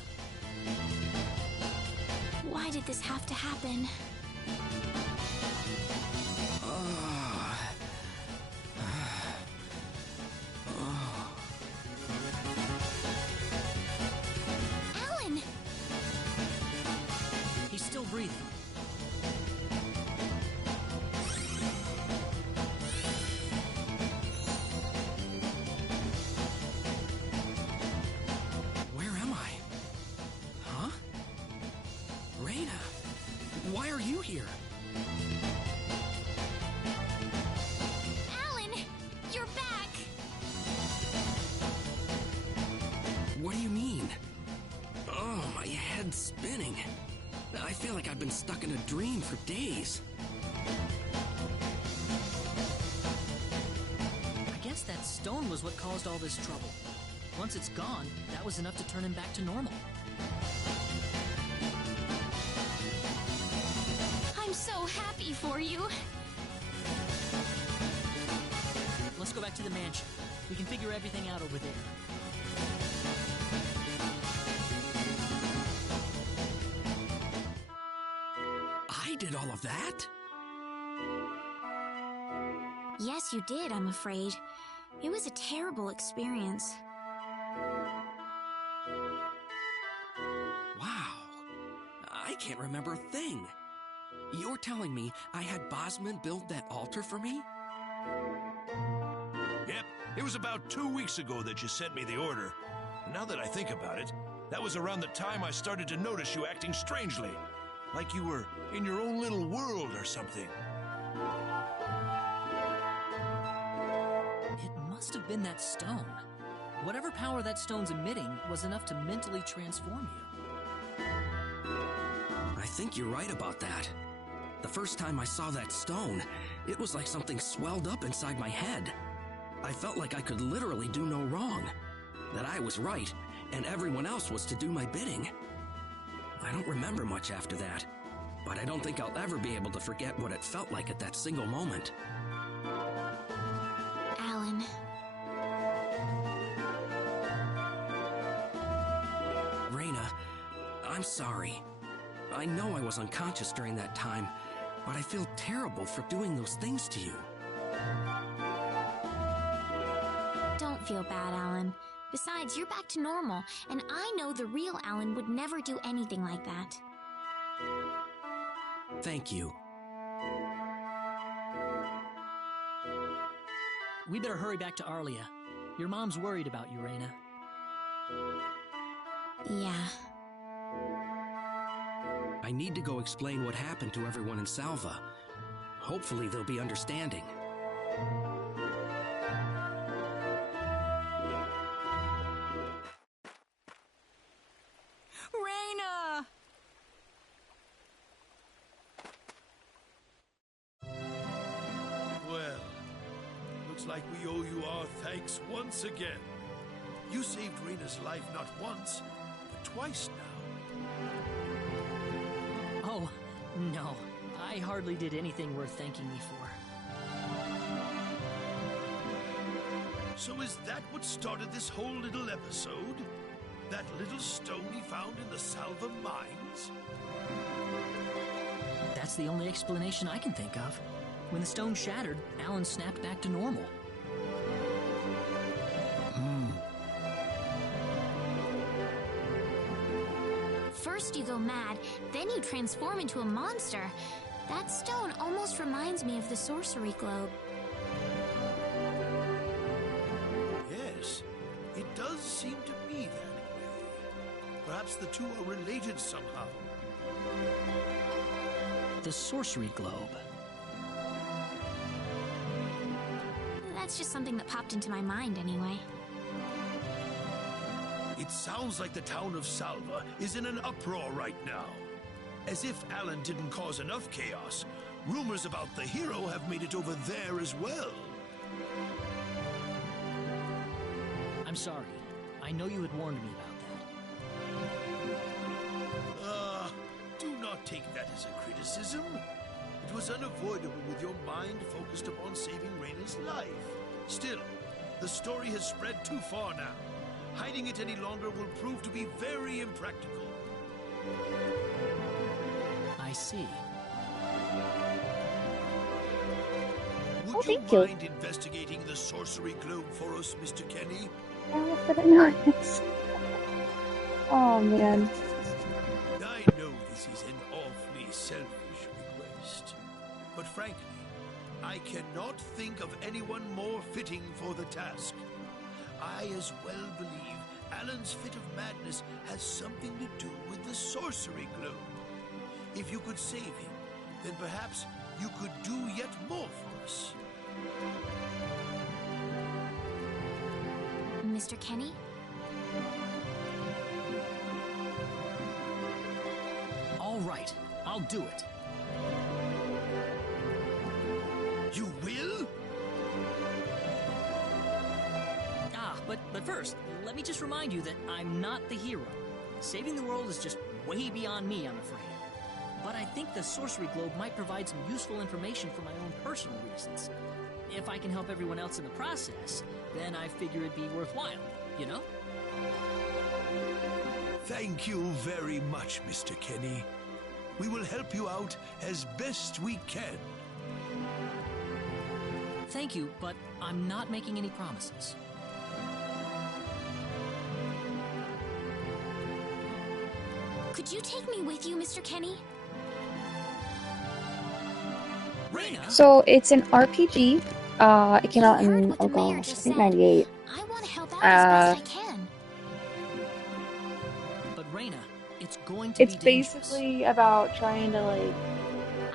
Why did this have to happen? Alan! he's still breathing. Where am I? Huh? Reina, why are you here? Alan! You're back! What do you mean? Oh, my head's spinning. I feel like I've been stuck in a dream for days. I guess that stone was what caused all this trouble. Once it's gone, that was enough to turn him back to normal. I'm so happy for you. Let's go back to the mansion. We can figure everything out over there. I did all of that? Yes, you did, I'm afraid. It was a terrible experience. Wow. I can't remember a thing. You're telling me I had Bosman build that altar for me? Yep, it was about 2 weeks ago that you sent me the order. Now that I think about it, that was around the time I started to notice you acting strangely. Like you were in your own little world or something. It must have been that stone. Whatever power that stone's emitting was enough to mentally transform you. I think you're right about that. The first time I saw that stone, it was like something swelled up inside my head. I felt like I could literally do no wrong. That I was right, and everyone else was to do my bidding. I don't remember much after that, but I don't think I'll ever be able to forget what it felt like at that single moment. Alan. Reina, I'm sorry. I know I was unconscious during that time, but I feel terrible for doing those things to you. Don't feel bad, Alan. Besides, you're back to normal, and I know the real Alan would never do anything like that. Thank you. We better hurry back to Arlia. Your mom's worried about you, Reina. Yeah. I need to go explain what happened to everyone in Salva. Hopefully they'll be understanding. Reina! Well, looks like we owe you our thanks once again. You saved Reina's life not once, but twice now. Oh, no. I hardly did anything worth thanking me for. So is that what started this whole little episode? That little stone he found in the Salva mines? That's the only explanation I can think of. When the stone shattered, Alan snapped back to normal. First you go mad, then you transform into a monster. That stone almost reminds me of the sorcery globe. Yes, it does seem to be that way. Perhaps the two are related somehow. The sorcery globe. That's just something that popped into my mind anyway. It sounds like the town of Salva is in an uproar right now. As if Alan didn't cause enough chaos, rumors about the hero have made it over there as well. I'm sorry. I know you had warned me about that. Do not take that as a criticism. It was unavoidable with your mind focused upon saving Reina's life. Still, the story has spread too far now. Hiding it any longer will prove to be very impractical. I see. Would thank you you. mind investigating the sorcery globe for us, Mr. Kenny? Yeah, I didn't notice. Oh man. I know this is an awfully selfish request, but frankly, I cannot think of anyone more fitting for the task. I as well believe Alan's fit of madness has something to do with the sorcery globe. If you could save him, then perhaps you could do yet more for us. Mr. Kenny? All right, I'll do it. You will? But first, let me just remind you that I'm not the hero. Saving the world is just way beyond me, I'm afraid. But I think the sorcery globe might provide some useful information for my own personal reasons. If I can help everyone else in the process, then I figure it'd be worthwhile, you know? Thank you very much, Mr. Kenny. We will help you out as best we can. Thank you, but I'm not making any promises. Could you take me with you, Mr. Kenny? Reina! So it's an RPG. It came out You heard in, what the oh mayor gosh, I just think said. 98. I want to help out as best I can. But Reina, it's going to It's be dangerous. basically about trying to like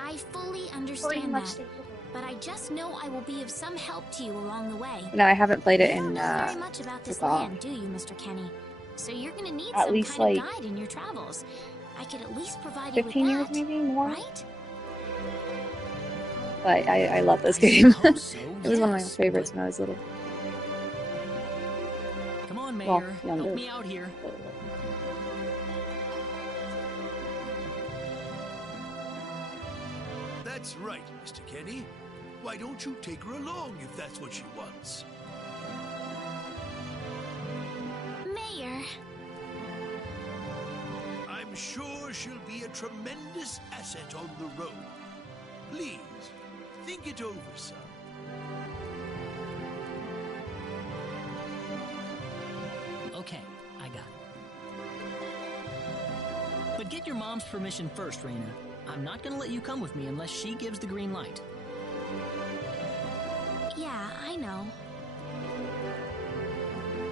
I fully pretty understand much that, save the world. but I just know I will be of some help to you along the way. No, I haven't played it You in don't know very much about this forgot. land, do you, Mr. Kenny? So you're gonna need At some least, kind of like, guide in your travels. I could at least provide you with 15 years that, maybe more. right? But I love this I game. suppose so, It was one of my yes, favorites but- when I was little. Come on, Mayor, Well, help younger. me out here. That's right, Mr. Kenny. Why don't you take her along if that's what she wants? Mayor, I'm sure she'll be a tremendous asset on the road. Please, think it over, son. Okay, I got it. But get your mom's permission first, Reina. I'm not gonna let you come with me unless she gives the green light. yeah, I know.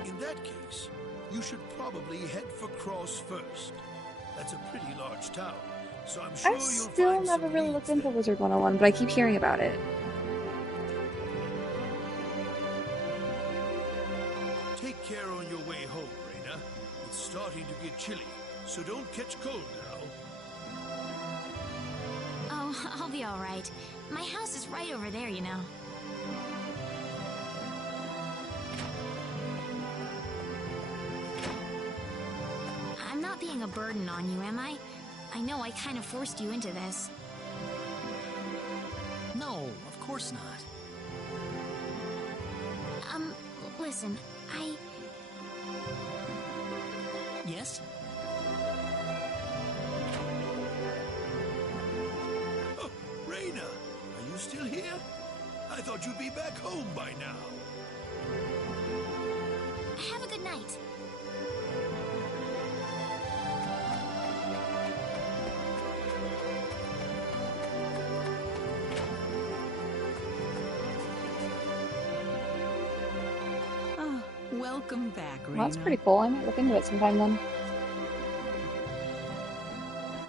In that case, you should probably head for Cross first. That's a pretty large town, so I'm sure I've you'll still find never some really leads looked into there. Wizard 101, but I keep hearing about it. Take care on your way home, Reina. It's starting to get chilly, so don't catch cold now. Oh, I'll be all right. My house is right over there, you know. I'm not being a burden on you, am I? I know I kind of forced you into this. No, of course not. Listen, Yes? thought you'd be back home by now. Have a good night. Oh, welcome back, Reina. Well, that's pretty cool. I might look into it sometime then.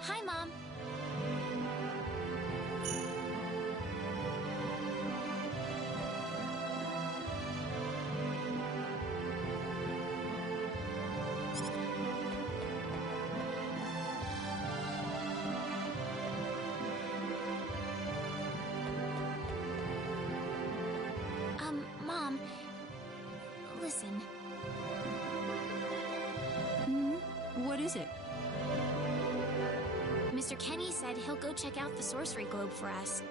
Hi, Mom. Mom, listen. What is it? Mr. Kenny said he'll go check out the sorcery globe for us.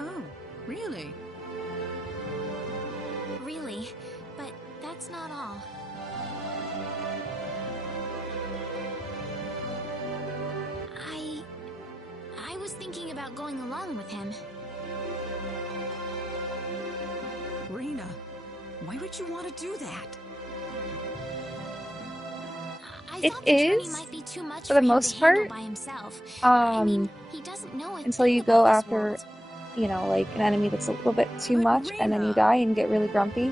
Oh, really? Really, but that's not all. I was thinking about going along with him. Reina, why would you want to do that? I It thought the journey is, might be too much for the him most to handle part, by himself. I mean, Um, he doesn't know a until thing you go about this after, world. you know, like an enemy that's a little bit too But much, and then you Reina- die and get really grumpy,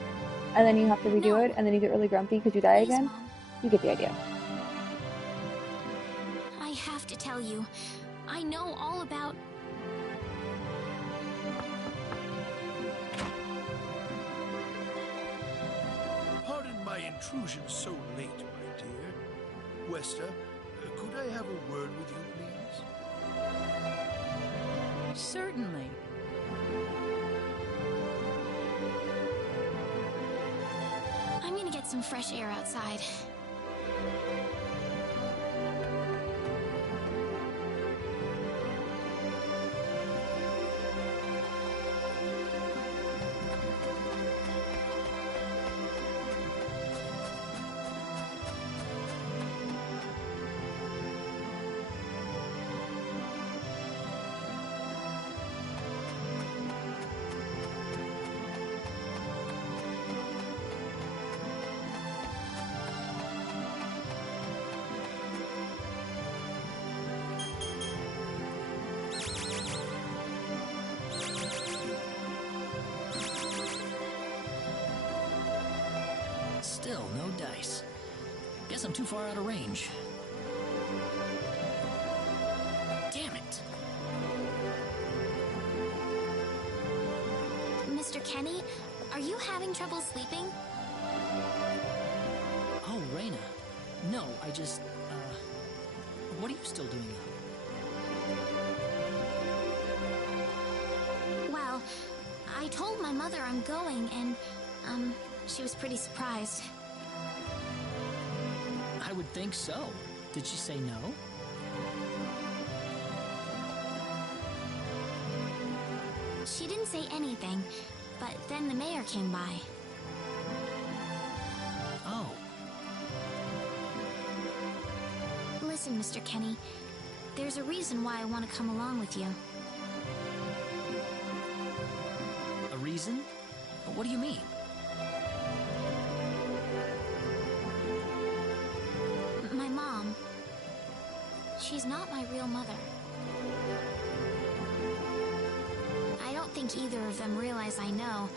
and then you have to redo No. it, and then you get really grumpy because you die Please, again. Mom. You get the idea. I have to tell you, I know all about... Pardon my intrusion so late, my dear. Westa, could I have a word with you, please? Certainly. I'm gonna get some fresh air outside. Still, no dice. Guess I'm too far out of range. Damn it. Mr. Kenny, are you having trouble sleeping? Oh, Reina. No, I just, what are you still doing up? Well, I told my mother I'm going, and, she was pretty surprised. I would think so. Did she say no? She didn't say anything, but then the mayor came by. Oh, Listen, Mr. Kenny, there's a reason why I want to come along with you. a reason? But what do you mean? My mom, she's not my real mother. I don't think either of them realize I know,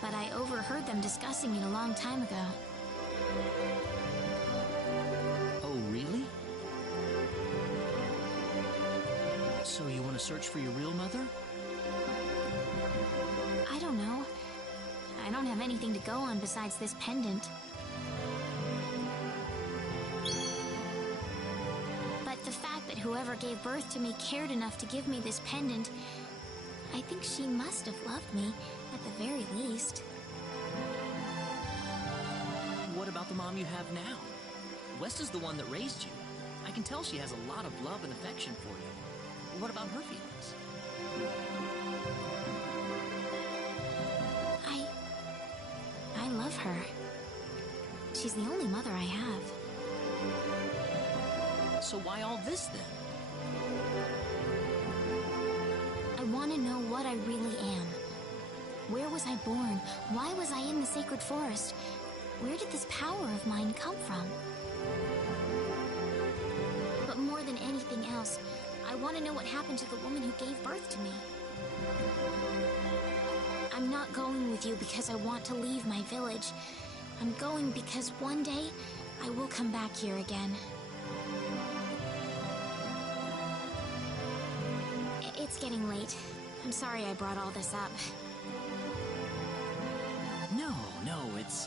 but I overheard them discussing it a long time ago. Oh, really? So you want to search for your real mother? I don't know. I don't have anything to go on besides this pendant. But the fact that whoever gave birth to me cared enough to give me this pendant, I think she must have loved me, at the very least. What about the mom you have now? Westa's the one that raised you. I can tell she has a lot of love and affection for you. What about her feelings? I love her. She's the only mother I have. So why all this then? I want to know what I really am. Where was I born? Why was I in the sacred forest? Where did this power of mine come from? But more than anything else, I want to know what happened to the woman who gave birth to me. I'm not going with you because I want to leave my village. I'm going because one day, I will come back here again. It's getting late. I'm sorry I brought all this up. No, it's...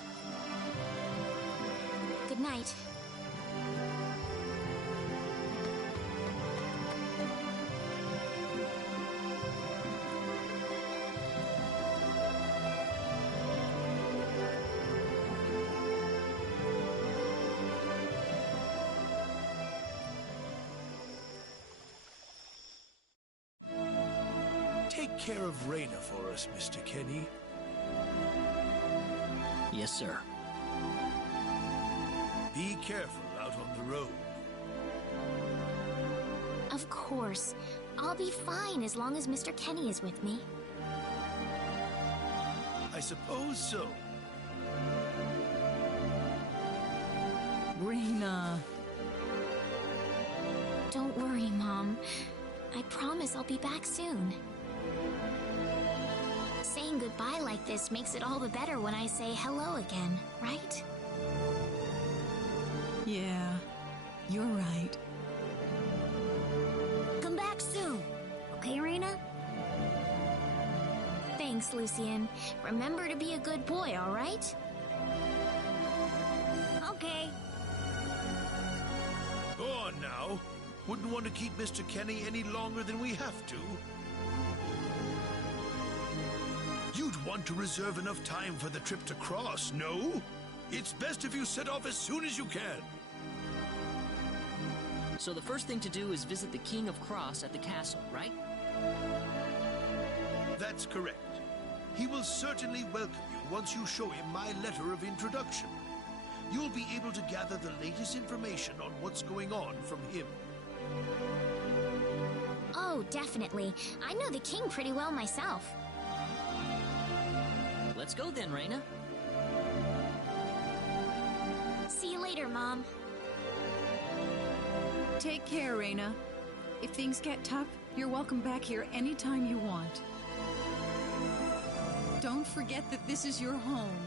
Good night. Take care of Reyna for us, Mr. Kenny. Yes, sir. Be careful out on the road. Of course. I'll be fine as long as Mr. Kenny is with me. I suppose so. Reyna. Don't worry, Mom. I promise I'll be back soon. Saying goodbye like this makes it all the better when I say hello again, right? Yeah, you're right. Come back soon. Okay, Reyna? Thanks, Lucien. Remember to be a good boy, all right? Okay. Go on now. Wouldn't want to keep Mr. Kenny any longer than we have to. You'd want to reserve enough time for the trip to Cross, no? It's best if you set off as soon as you can. So the first thing to do is visit the King of Cross at the castle, right? That's correct. He will certainly welcome you once you show him my letter of introduction. You'll be able to gather the latest information on what's going on from him. Oh, definitely. I know the king pretty well myself. Let's go then, Reyna. See you later, Mom. Take care, Reyna. If things get tough, you're welcome back here anytime you want. Don't forget that this is your home.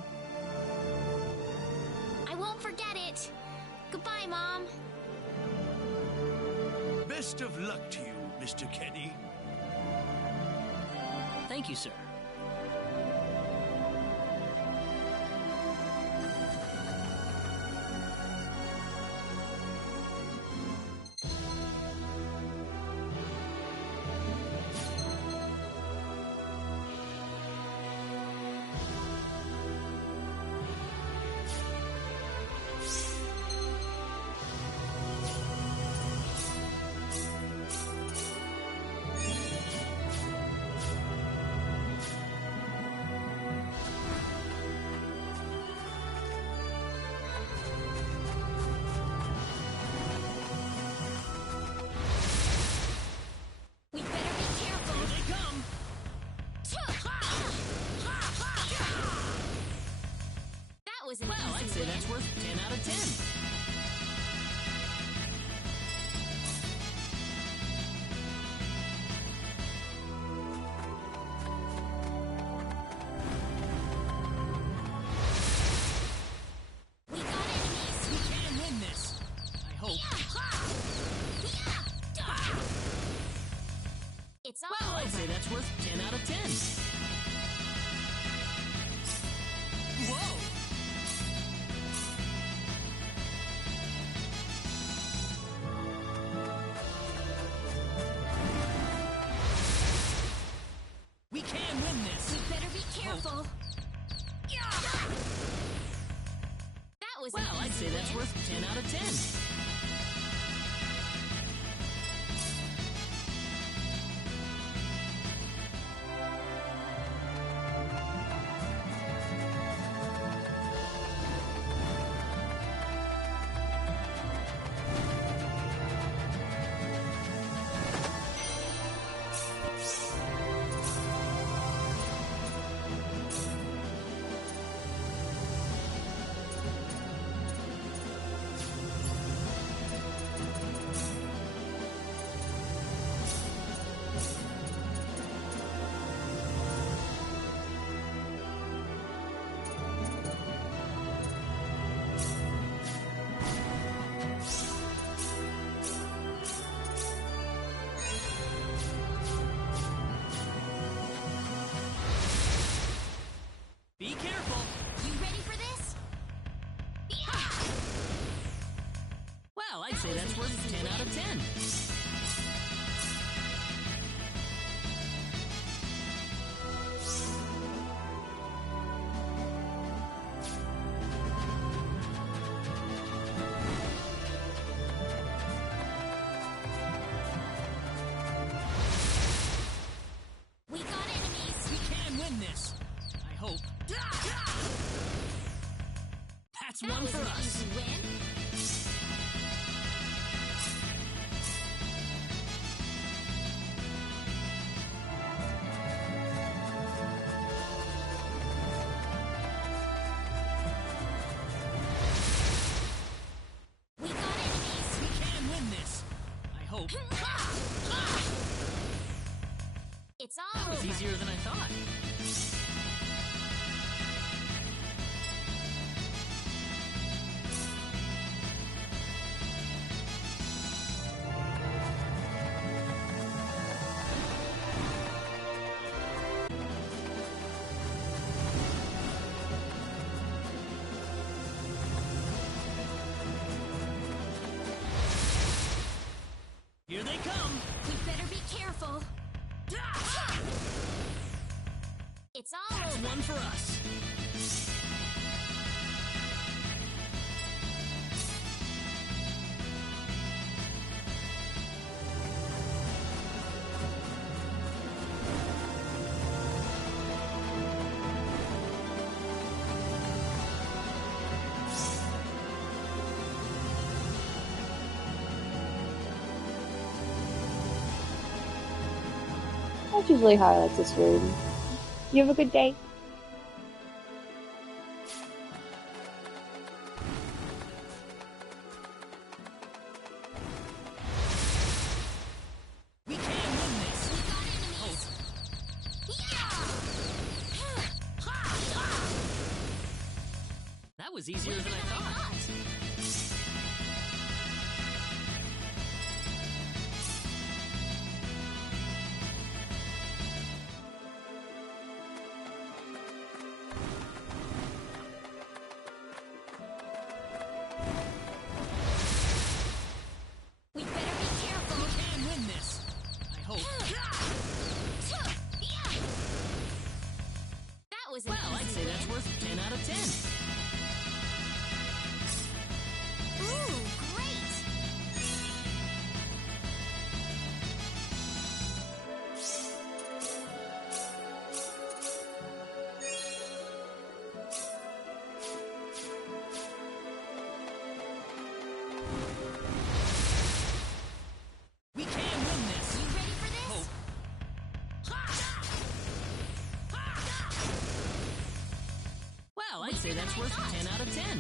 I won't forget it. Goodbye, Mom. Best of luck to you, Mr. Kenny. Thank you, sir. We better be careful. Here they come! That was an Well, easy I'd say win. that's worth 10 out of 10. We got enemies. We can win this. I hope. It's all Well, I'd over. say that's worth 10 out of 10. Whoa! We can win this. We better be careful. That was Well, an I'd easy say that's win. worth 10 out of 10. say that's worth 10 out of 10. We got enemies. We can win this. I hope. That's That one was for an us. easy win. We got enemies. We can win this. I hope. It's all That was over. easier than I thought. Here they come. We better be careful. It's all That's over. one for us. That's usually how I like this room. You have a good day. We can win this. We got enemies. That was easier than I thought. We better be careful. We can win this. I hope. That was an Well, I'd easy say that's win. worth 10 out of 10. Ooh, great. We can win this. You ready for this? Hope. Well, I'd say that's worth 10 out of 10.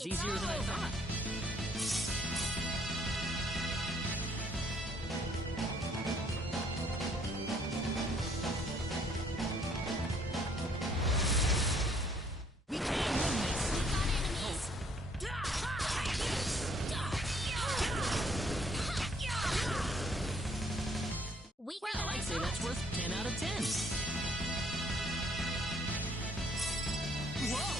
was easier than I thought. We can win this. We got enemies. Weaker Well, than I I'd say that's thought. worth 10 out of 10. Whoa!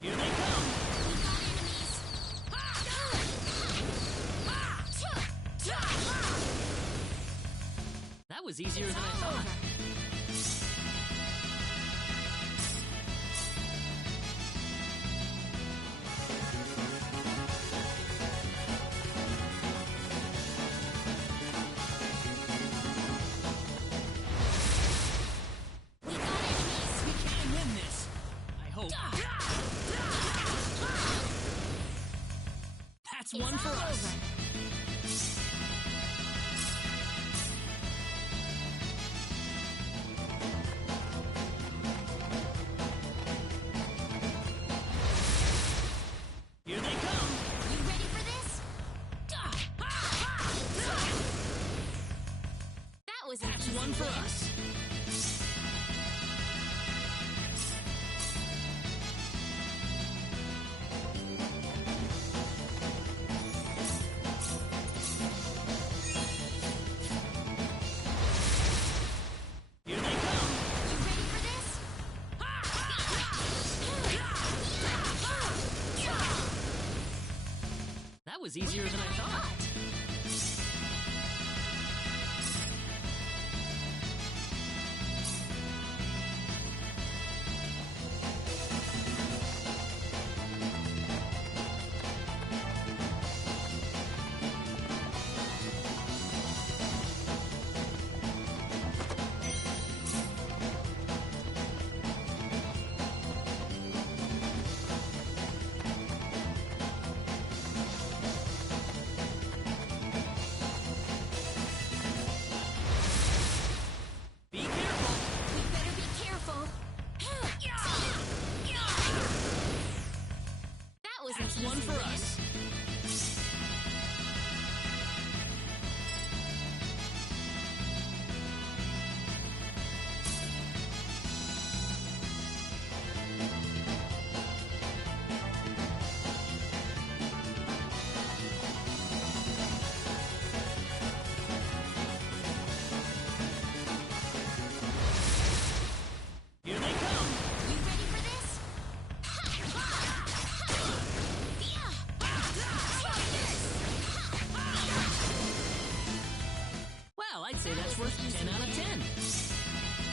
Here they come. We got enemies. That was easier It's than I all thought. over. We got enemies. We can win this. I hope. That's It's one for all us. over. Here they come. You ready for this? That was an That's easy one for win. us. Here they come. You ready for this? That was easier than I thought. Be careful. We better be careful. That was That's an easy one for win. us. Here they come. You ready for this? Well, I'd say that's worth 10 out of 10.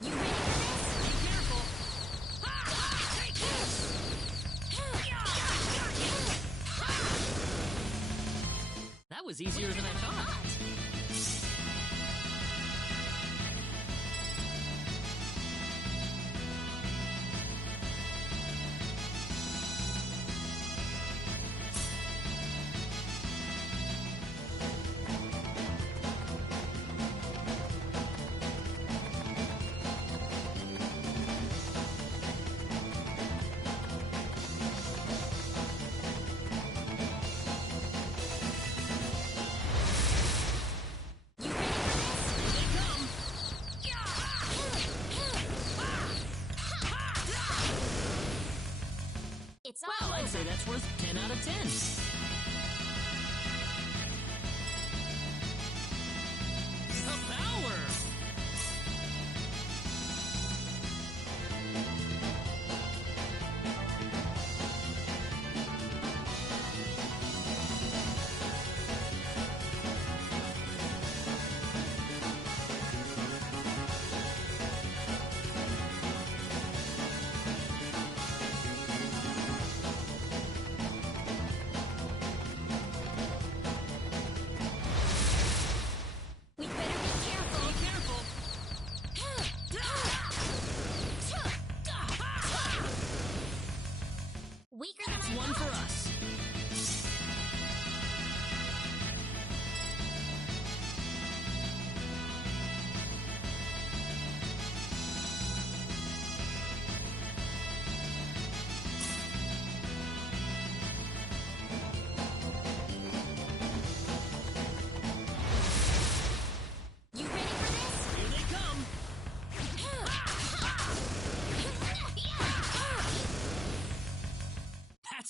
You ready for this? Be careful. That was easier than I thought. You ready for this? Here they come. It's all Well, I'd say over. that's worth 10 out of 10.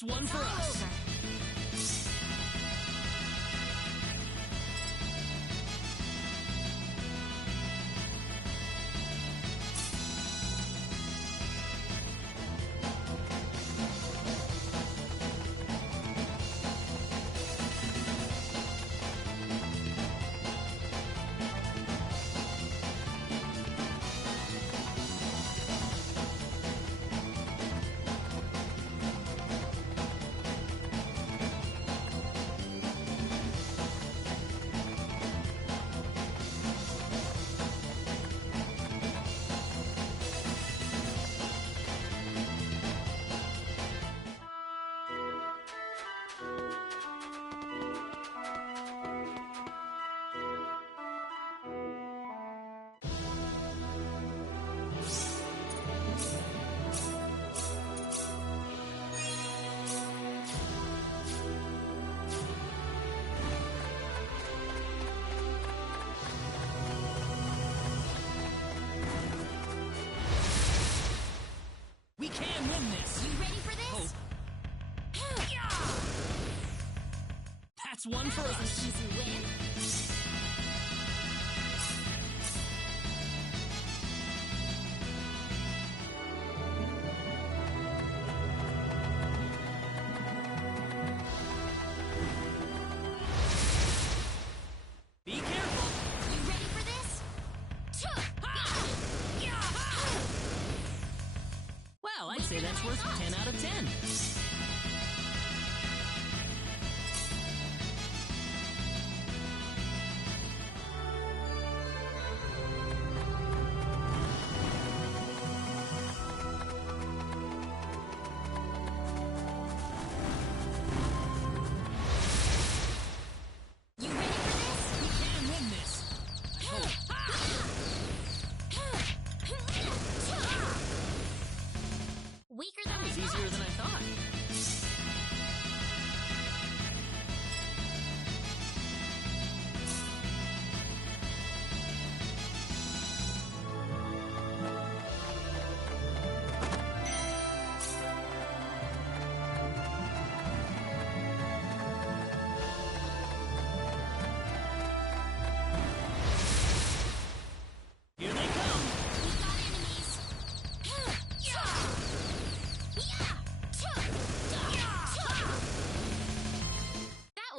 one It's for all us. over. We can win this. You ready for this? That's one for That was us. an easy win. Be careful. You ready for this? Well, I'd say that's worth 10 out of 10. You ready for this? We can win this. I hope. Weaker than That was I thought. easier than I thought. Here they come. We got enemies.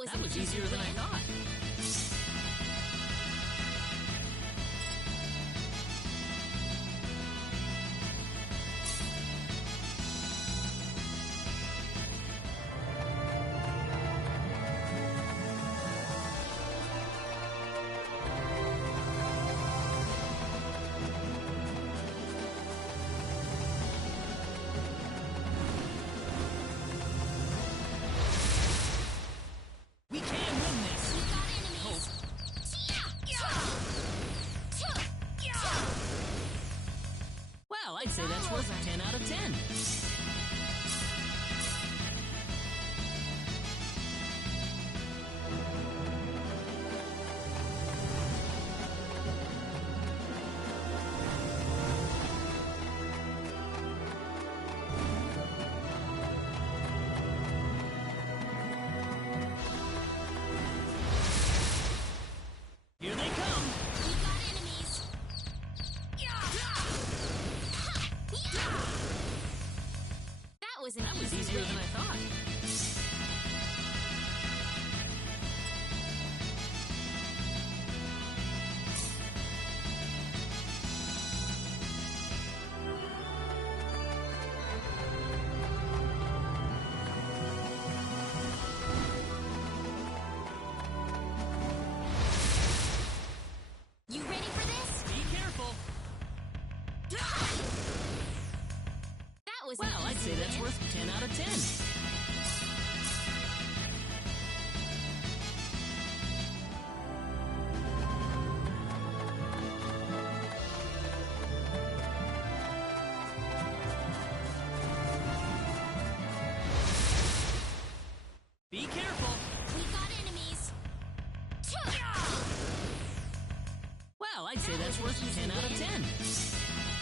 That was easier than I thought. We can win this. We got enemies. Well, I'd say that's worth 10 out of 10. Here they come. We got enemies. That was Easier than I thought. You ready for this? Be careful. That was Well, an I'd easy say that's win. worth 10 out of 10. Be careful. We got enemies. Well, I'd say that's worth 10 out of 10.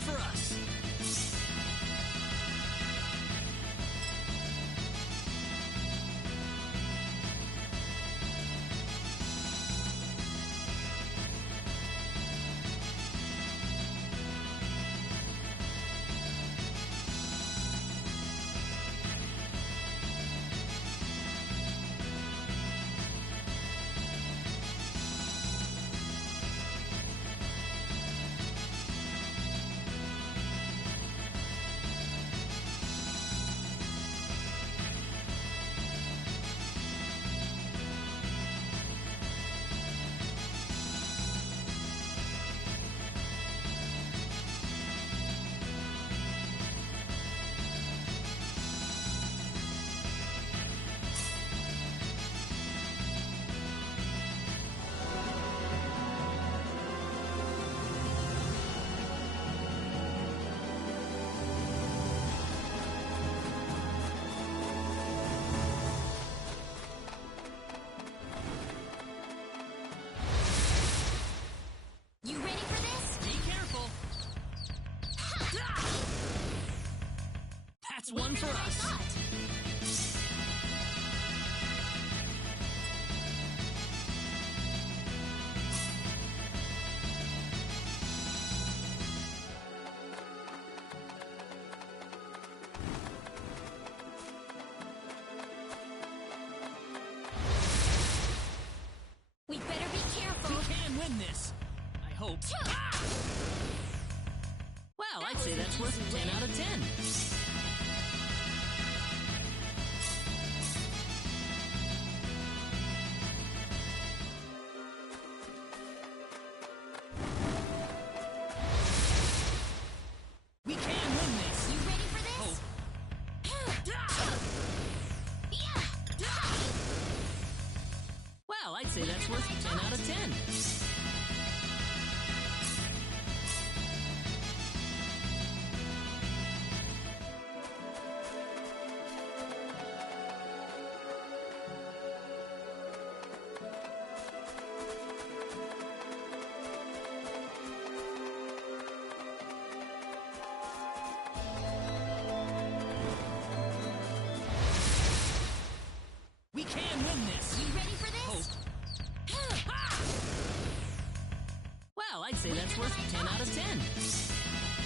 one for us. One for us. We better be careful. We can win this. I hope. Well, I'd say that's worth 10 out of 10. I'd say that's worth 10 out of 10. We can win this. You ready for this? Hope. Well, I'd say that's worth 10 out of 10.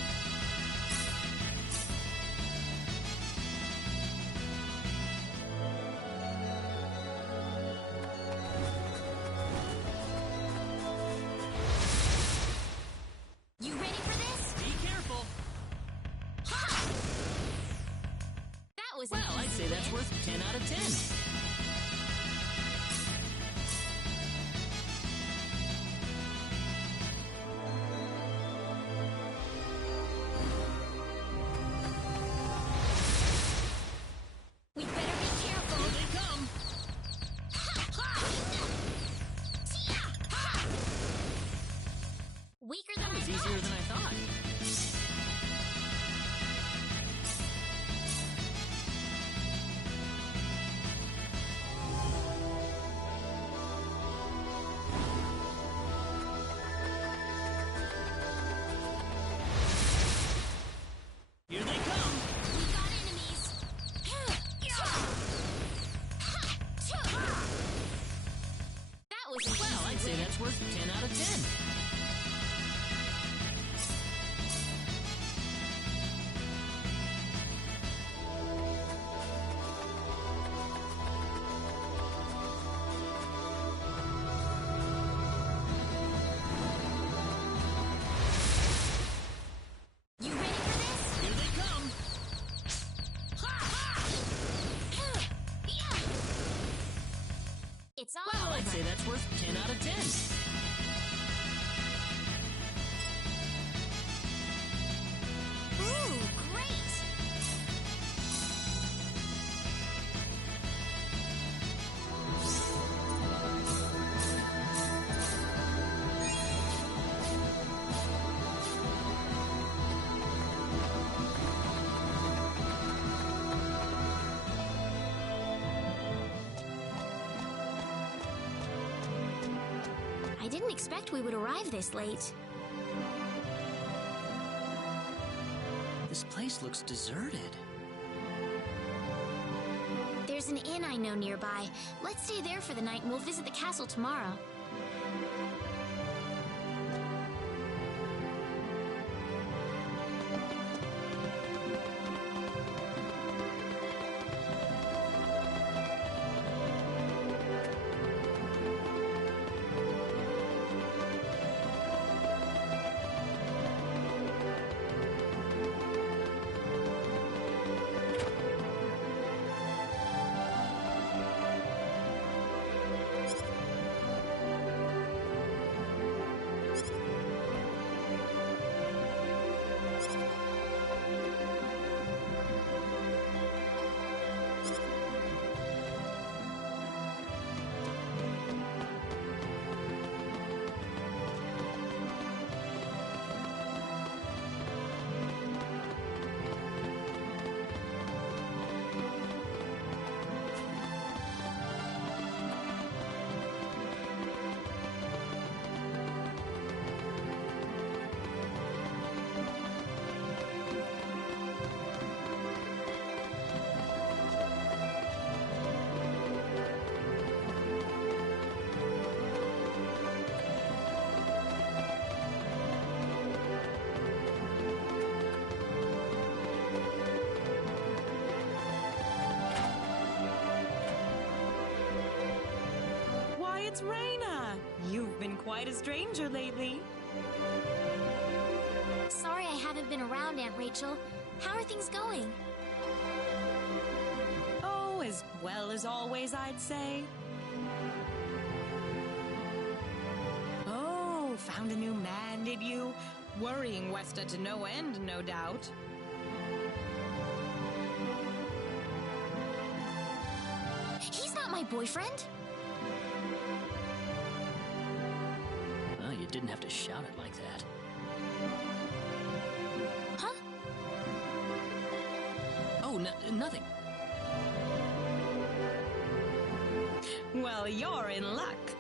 You ready for this? Be careful. That was Well, I'd say that's worth 10 out of 10. weaker than That was I easier thought. than I thought. Here they come. We got enemies. That was Well, I'd say that's worth 10 out of 10. You ready for this? Here they come. It's all Well, over. I'd say that's worth 10 out of 10. Ooh, great! I didn't expect we would arrive this late. This place looks deserted. There's an inn I know nearby. Let's stay there for the night and we'll visit the castle tomorrow. It's Reina! You've been quite a stranger lately. Sorry I haven't been around, Aunt Rachel. How are things going? Oh, as well as always, I'd say. Oh, found a new man, did you? Worrying Westa to no end, no doubt. He's not my boyfriend. Well, you didn't have to shout it like that. Huh? Oh, nothing. Well, you're in luck.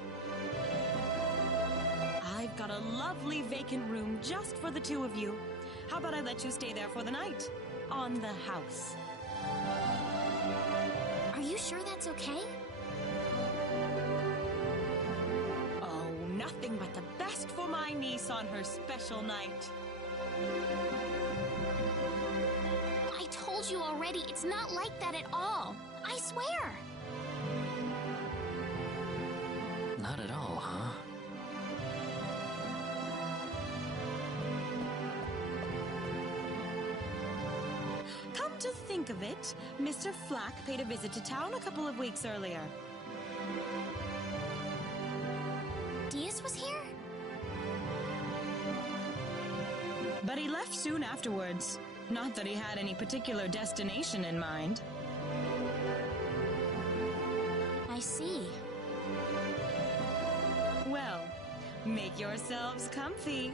I've got a lovely vacant room just for the two of you. How about I let you stay there for the night? On the house. Are you sure that's okay? Oh, nothing but the best for my niece on her special night. I told you already, it's not like that at all. I swear. Not at all, huh? Come to think of it, Mr. Flack paid a visit to town a couple of weeks earlier. Diaz was here? But he left soon afterwards. Not that he had any particular destination in mind. I see. Well, make yourselves comfy.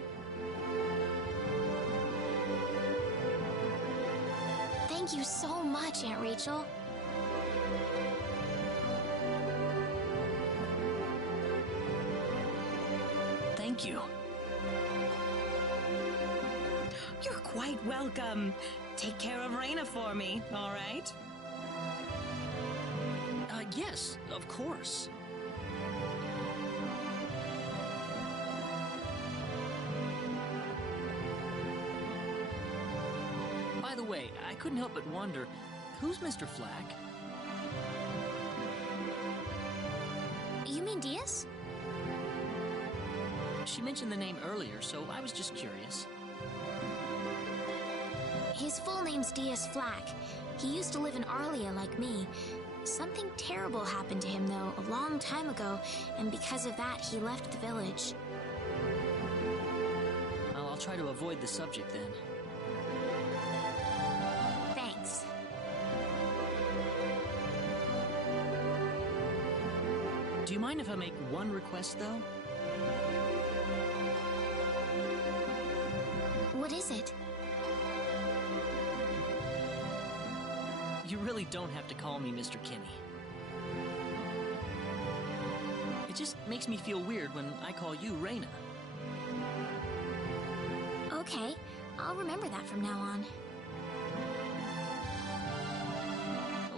Thank you so much, Aunt Rachel. Thank you. You're quite welcome. Take care of Reina for me, all right? Yes, of course. By the way, I couldn't help but wonder, who's Mr. Flack? You mean Diaz? She mentioned the name earlier, so I was just curious. His full name's Diaz Flack. He used to live in Arlia like me. Something terrible happened to him, though, a long time ago, and because of that, he left the village. I'll try to avoid the subject then. Thanks. Do you mind if I make one request, though? What is it? You really don't have to call me Mr. Kinney. It just makes me feel weird when I call you Reina. Okay, I'll remember that from now on.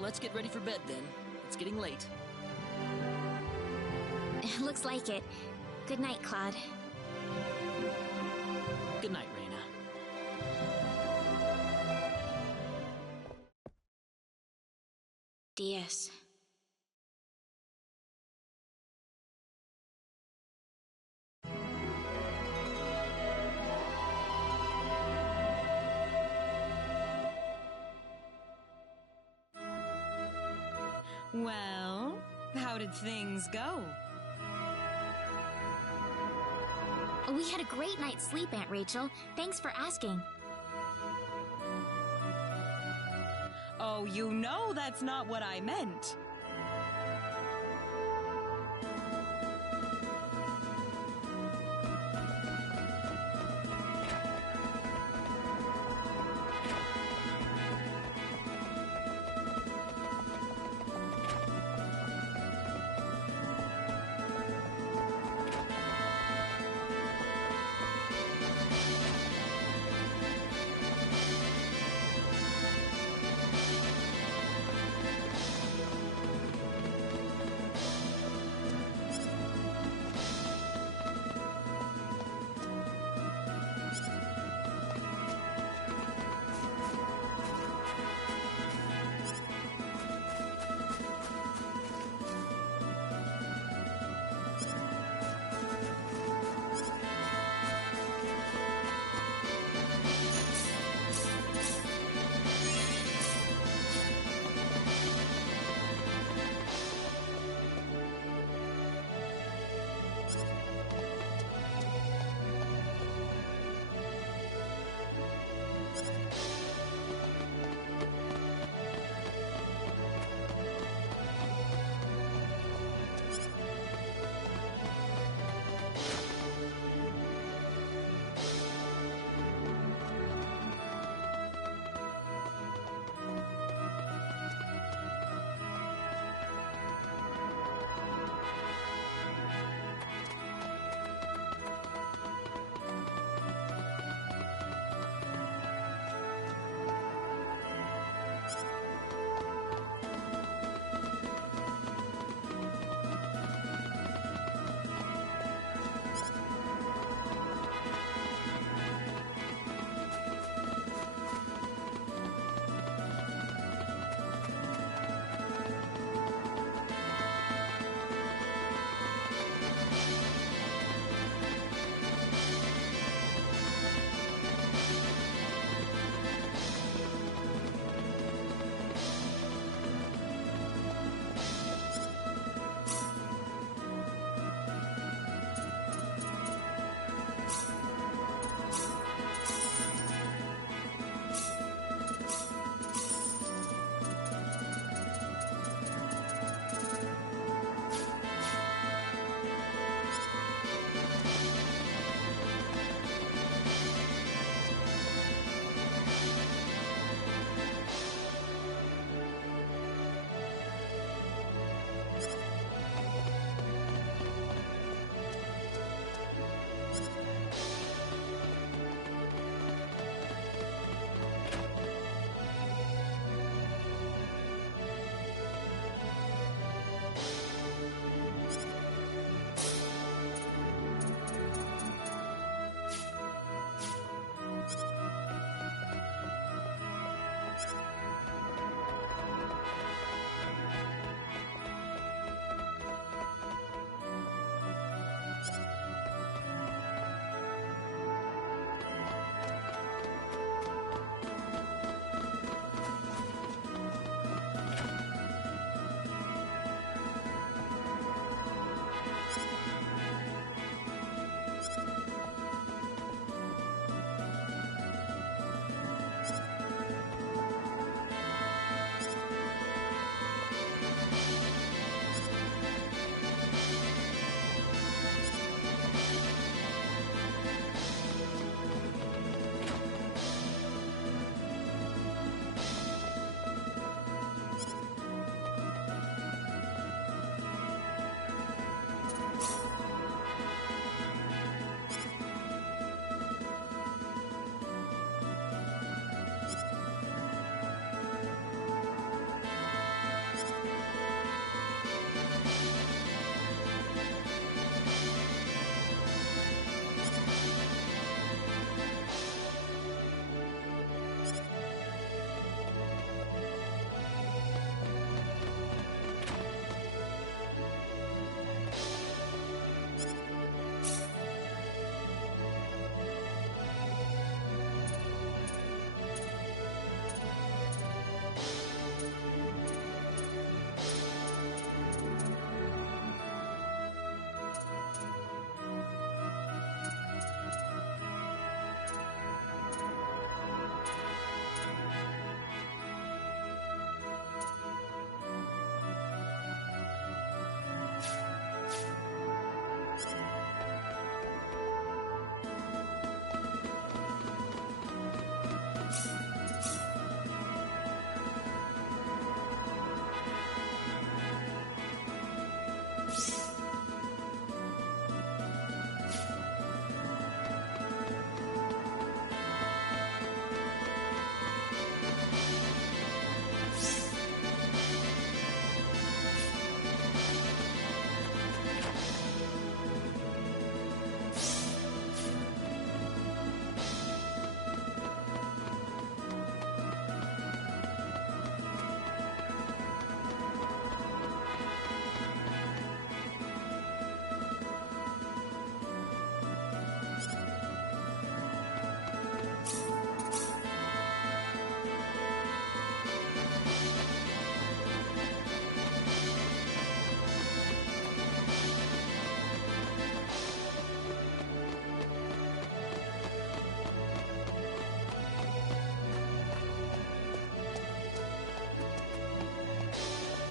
let's get ready for bed then. It's getting late. Looks like it. Good night, Claude. Good night, Reina. DS. Well, how did things go? We had a great night's sleep, Aunt Rachel. Thanks for asking. Oh, you know that's not what I meant.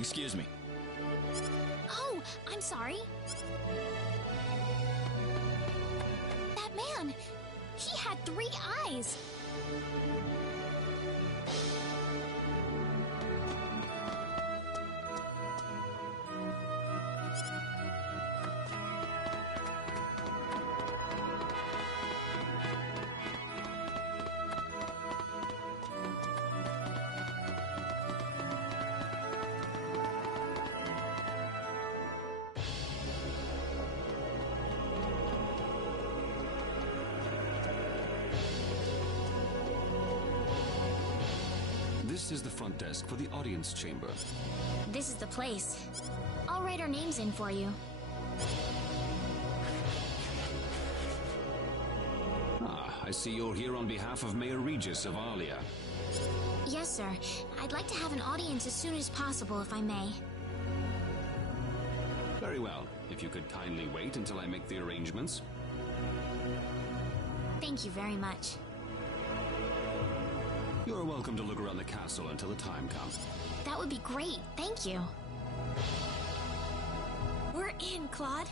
Excuse me. Oh, I'm sorry. That man, he had 3 eyes. This is the front desk for the audience chamber. This is the place. I'll write our names in for you. Ah, I see you're here on behalf of Mayor Regis of Alia. Yes, sir. I'd like to have an audience as soon as possible, if I may. Very well. If you could kindly wait until I make the arrangements. Thank you very much. You're welcome to look around the castle until the time comes. That would be great. Thank you. We're in, Claude.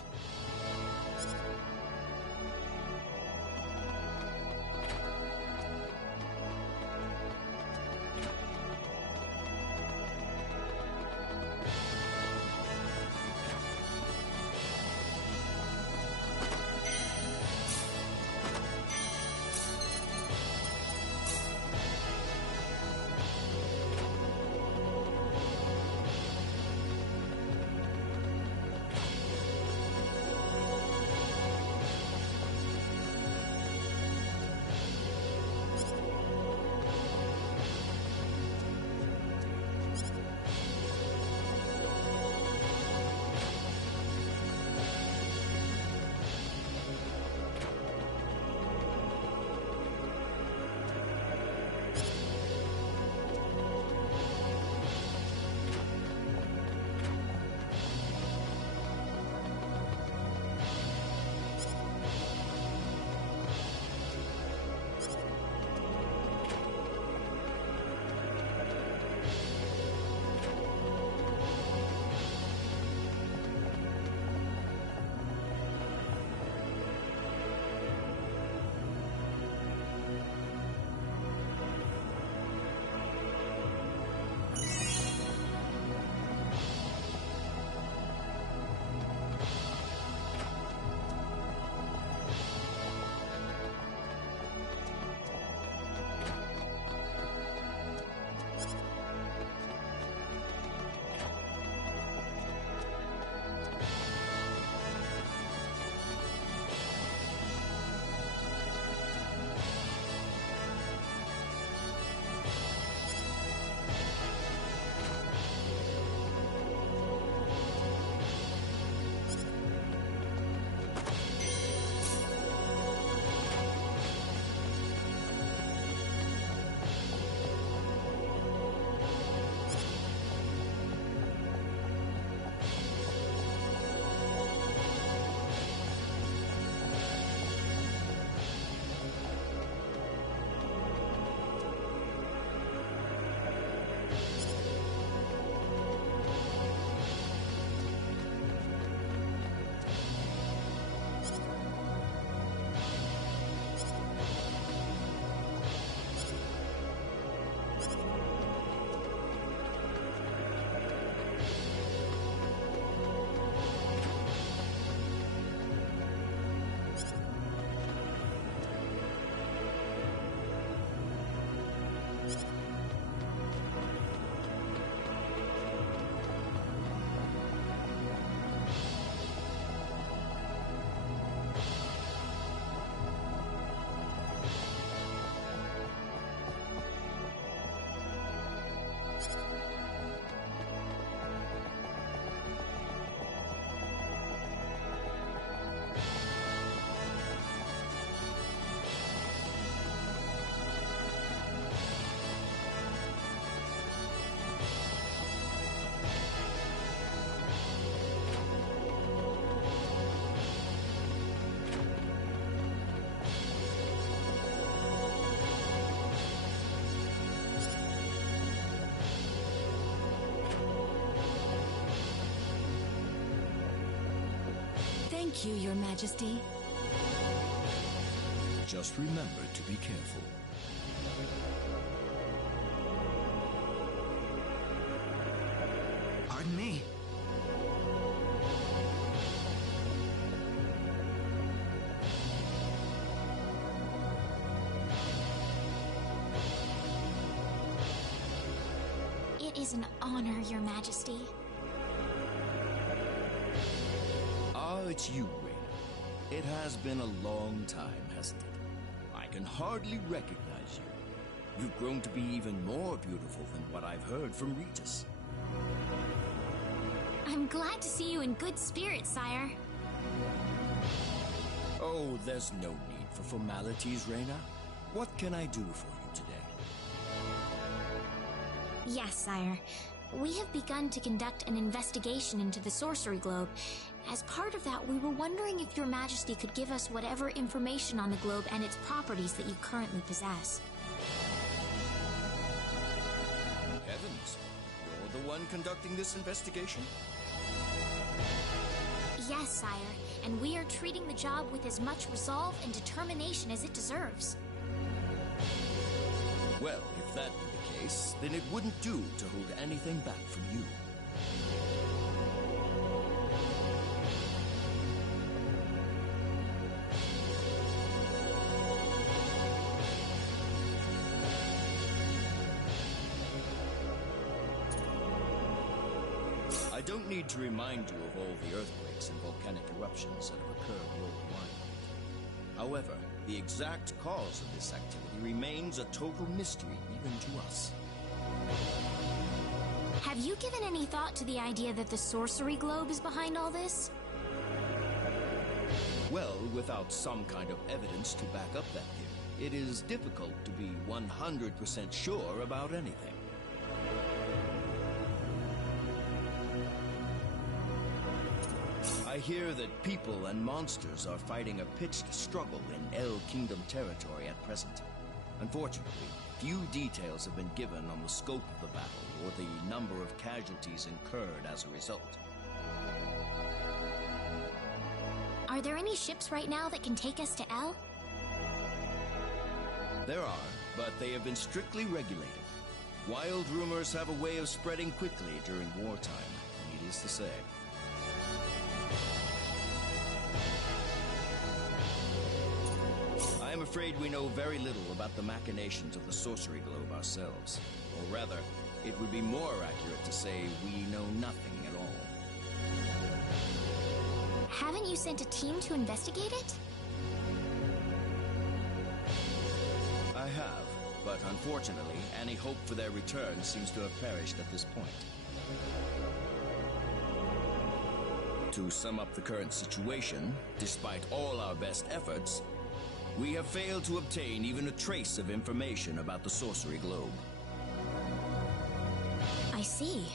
Thank you, Your Majesty. Just remember to be careful. Pardon me. It is an honor, Your Majesty. Ah, it's you, Reina. It has been a long time, hasn't it? I can hardly recognize you. You've grown to be even more beautiful than what I've heard from Regis. I'm glad to see you in good spirits, sire. Oh, there's no need for formalities, Reina. What can I do for you today? Yes, sire. We have begun to conduct an investigation into the Sorcery Globe. As part of that, we were wondering if Your Majesty could give us whatever information on the globe and its properties that you currently possess. Heavens, you're the one conducting this investigation? Yes, sire, and we are treating the job with as much resolve and determination as it deserves. Well, if that be the case, then it wouldn't do to hold anything back from you. I don't need to remind you of all the earthquakes and volcanic eruptions that have occurred worldwide. However, the exact cause of this activity remains a total mystery even to us. Have you given any thought to the idea that the Sorcery Globe is behind all this? Well, without some kind of evidence to back up that theory, it is difficult to be 100% sure about anything. I hear that people and monsters are fighting a pitched struggle in El Kingdom territory at present. Unfortunately, few details have been given on the scope of the battle or the number of casualties incurred as a result. Are there any ships right now that can take us to El? There are, but they have been strictly regulated. Wild rumors have a way of spreading quickly during wartime, needless to say. I am afraid we know very little about the machinations of the Sorcery Globe ourselves. Or rather, it would be more accurate to say we know nothing at all. Haven't you sent a team to investigate it? I have, but unfortunately, any hope for their return seems to have perished at this point. To sum up the current situation, despite all our best efforts, we have failed to obtain even a trace of information about the Sorcery Globe. I see.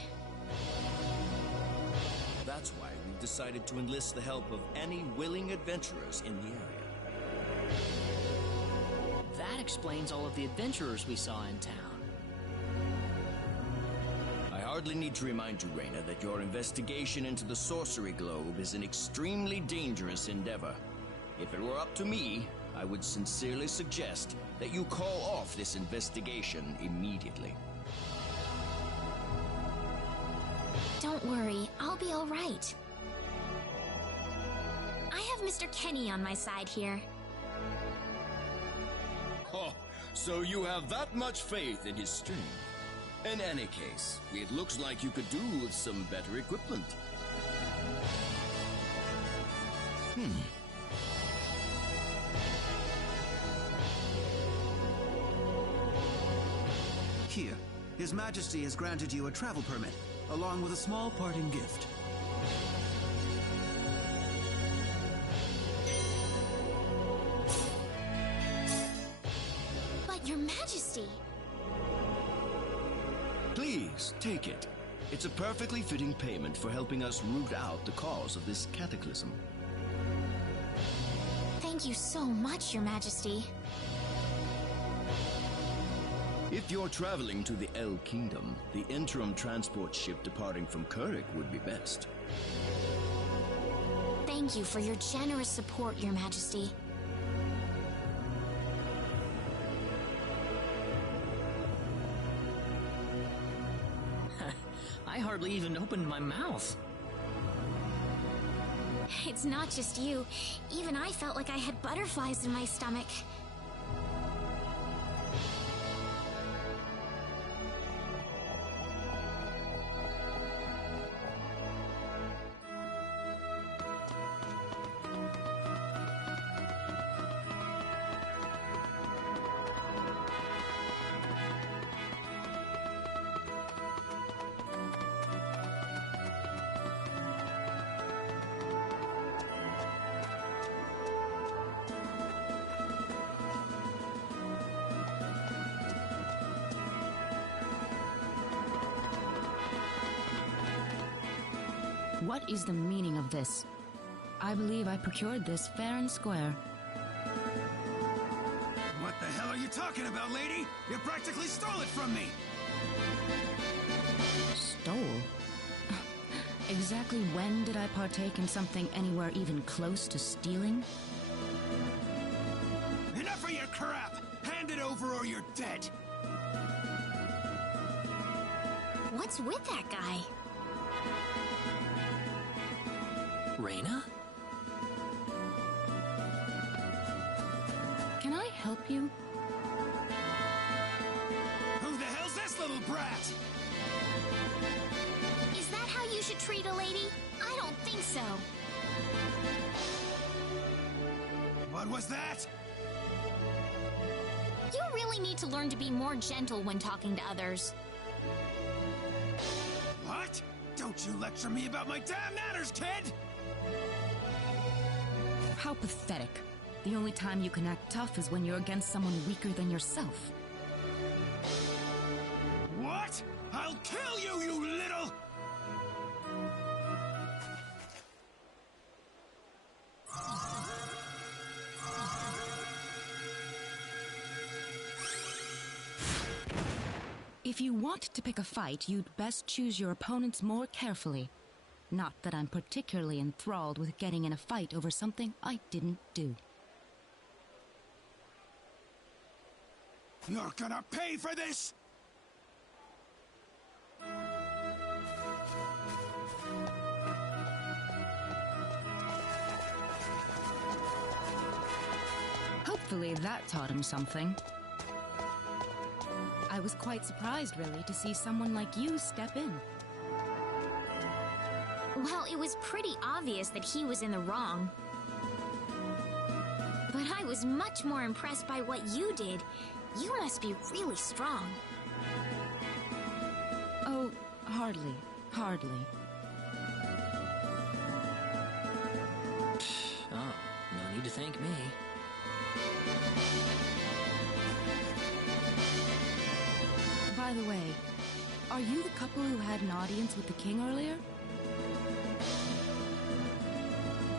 That's why we've decided to enlist the help of any willing adventurers in the area. That explains all of the adventurers we saw in town. I hardly need to remind you, Reina, that your investigation into the Sorcery Globe is an extremely dangerous endeavor. If it were up to me, I would sincerely suggest that you call off this investigation immediately. Don't worry, I'll be all right. I have Mr. Kenny on my side here. Oh, so you have that much faith in his strength. In any case, it looks like you could do with some better equipment. Here, His Majesty has granted you a travel permit, along with a small parting gift. But Your Majesty! Please, take it. It's a perfectly fitting payment for helping us root out the cause of this cataclysm. Thank you so much, Your Majesty. If you're traveling to the El Kingdom, the interim transport ship departing from Kurik would be best. Thank thank you for your generous support, Your Majesty. I hardly even opened my mouth. It's not just you. Even I felt like I had butterflies in my stomach. What is the meaning of this? I believe I procured this fair and square. What the hell are you talking about, lady? You practically stole it from me! Stole? Exactly when did I partake in something anywhere even close to stealing? Enough of your crap! Hand it over or you're dead! What's with that guy? Reina? Can I help you? Who the hell's this little brat? Is that how you should treat a lady? I don't think so. What was that? You really need to learn to be more gentle when talking to others. What? Don't you lecture me about my damn manners, kid! How pathetic. The only time you can act tough is when you're against someone weaker than yourself. What? I'll kill you, you little... If you want to pick a fight, you'd best choose your opponents more carefully. Not that I'm particularly enthralled with getting in a fight over something I didn't do. You're gonna pay for this! Hopefully that taught him something. I was quite surprised, really, to see someone like you step in. Well, it was pretty obvious that he was in the wrong. But I was much more impressed by what you did. You must be really strong. Oh, hardly. Hardly. Oh, no need to thank me. By the way, are you the couple who had an audience with the king earlier?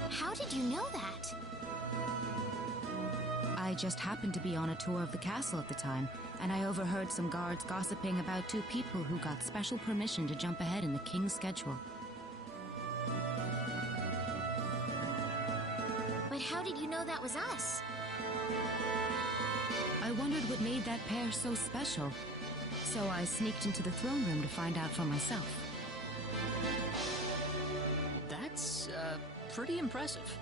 How did you know that? I just happened to be on a tour of the castle at the time, and I overheard some guards gossiping about two people who got special permission to jump ahead in the king's schedule. But how did you know that was us? I wondered what made that pair so special, so I sneaked into the throne room to find out for myself. That's, pretty impressive.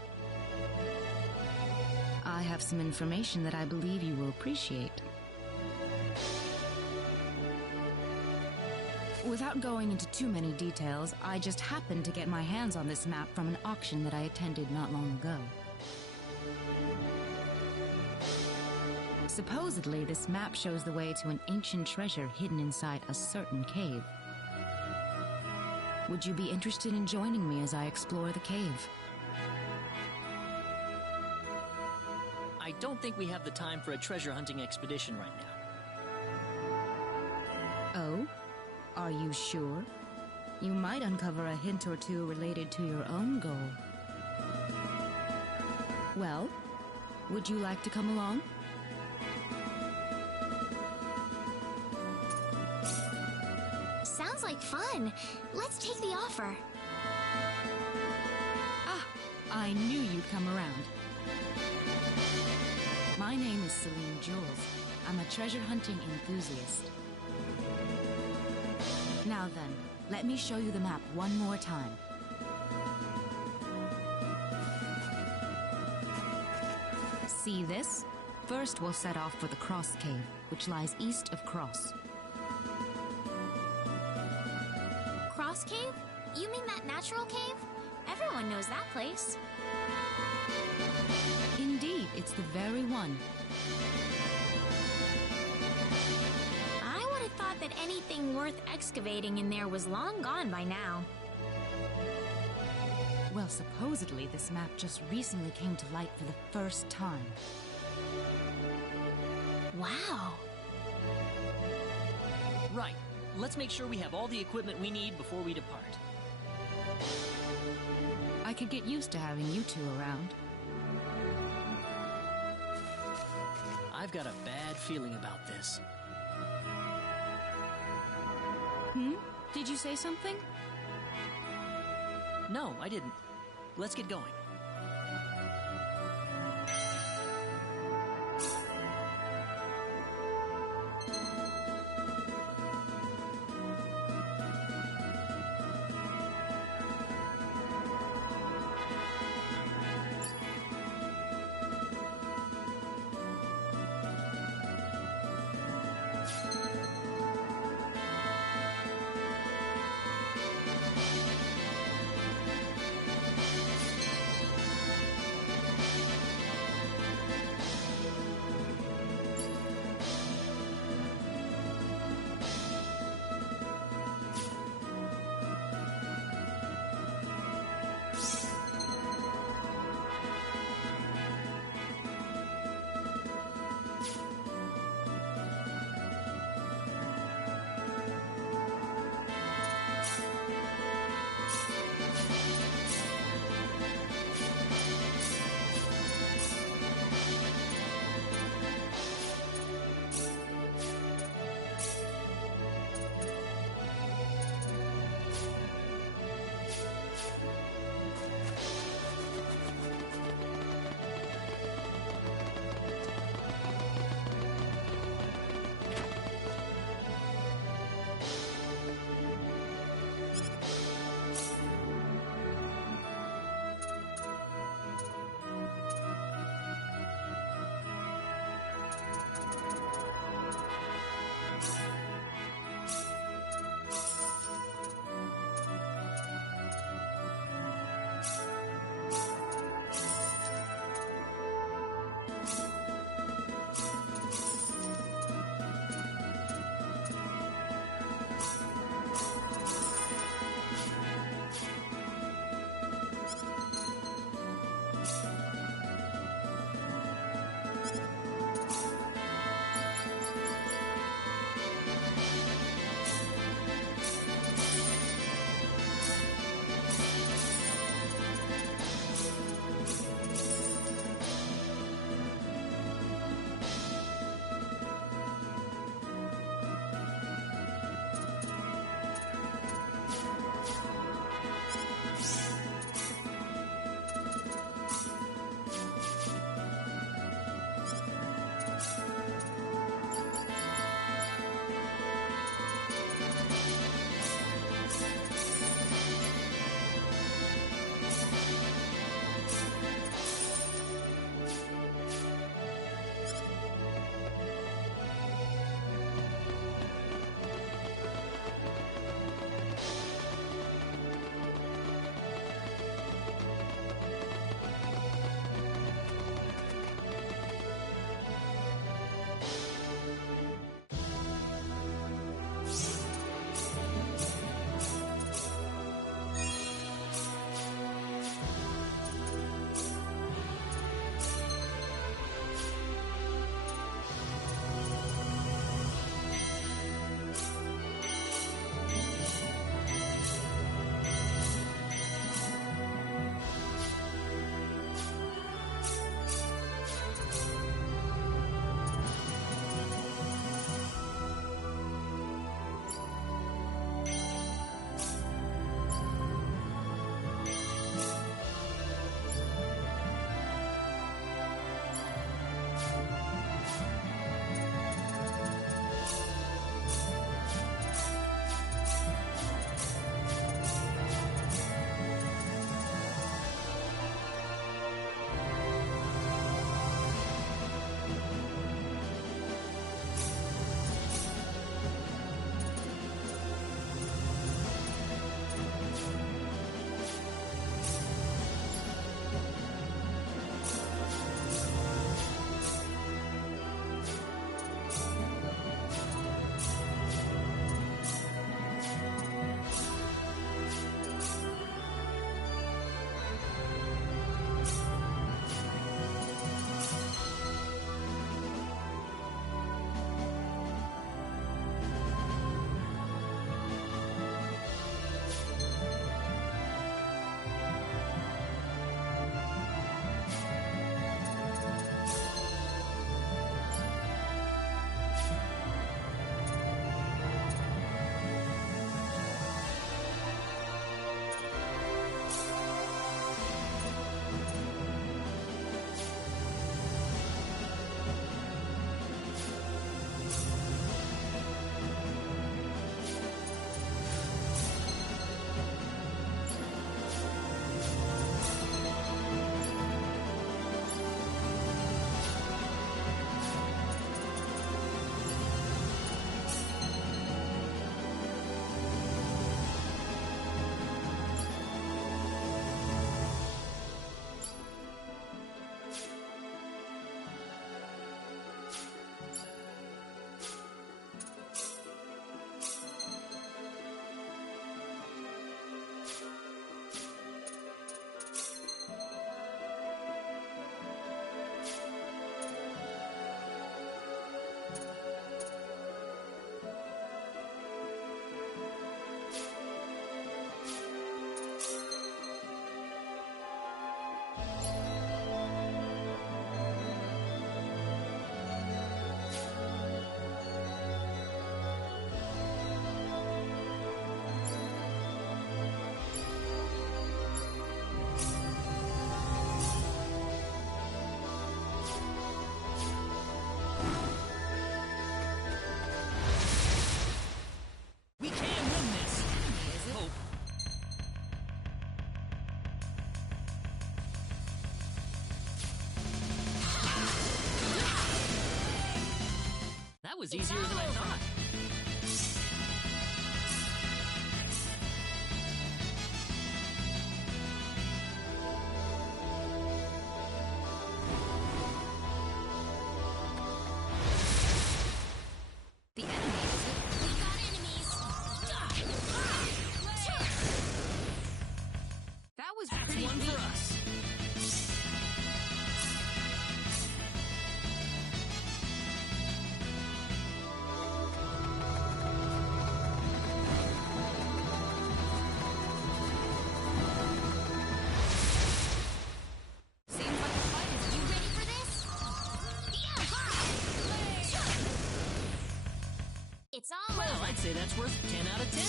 I have some information that I believe you will appreciate. Without going into too many details, I just happened to get my hands on this map from an auction that I attended not long ago. Supposedly, this map shows the way to an ancient treasure hidden inside a certain cave. Would you be interested in joining me as I explore the cave? I don't think we have the time for a treasure hunting expedition right now. Oh? Are you sure? You might uncover a hint or two related to your own goal. Well, would you like to come along? Sounds like fun. Let's take the offer. Ah, I knew you'd come around. My name is Celine Jules. I'm a treasure hunting enthusiast. Now then, let me show you the map one more time. See this? First, we'll set off for the Cross Cave, which lies east of Cross. Cross Cave? You mean that natural cave? Everyone knows that place. Indeed, it's the very one. I would have thought that anything worth excavating in there was long gone by now. Well, supposedly this map just recently came to light for the first time. Wow. Right. Let's make sure we have all the equipment we need before we depart. I could get used to having you two around. I've got a bad feeling about this. Did you say something? No, I didn't. Let's get going. was easier than I thought. The enemies. We got enemies. That was pretty One weak. for us. Seems like the fight is. You ready for this? It's all Well, over. I'd say that's worth 10 out of 10.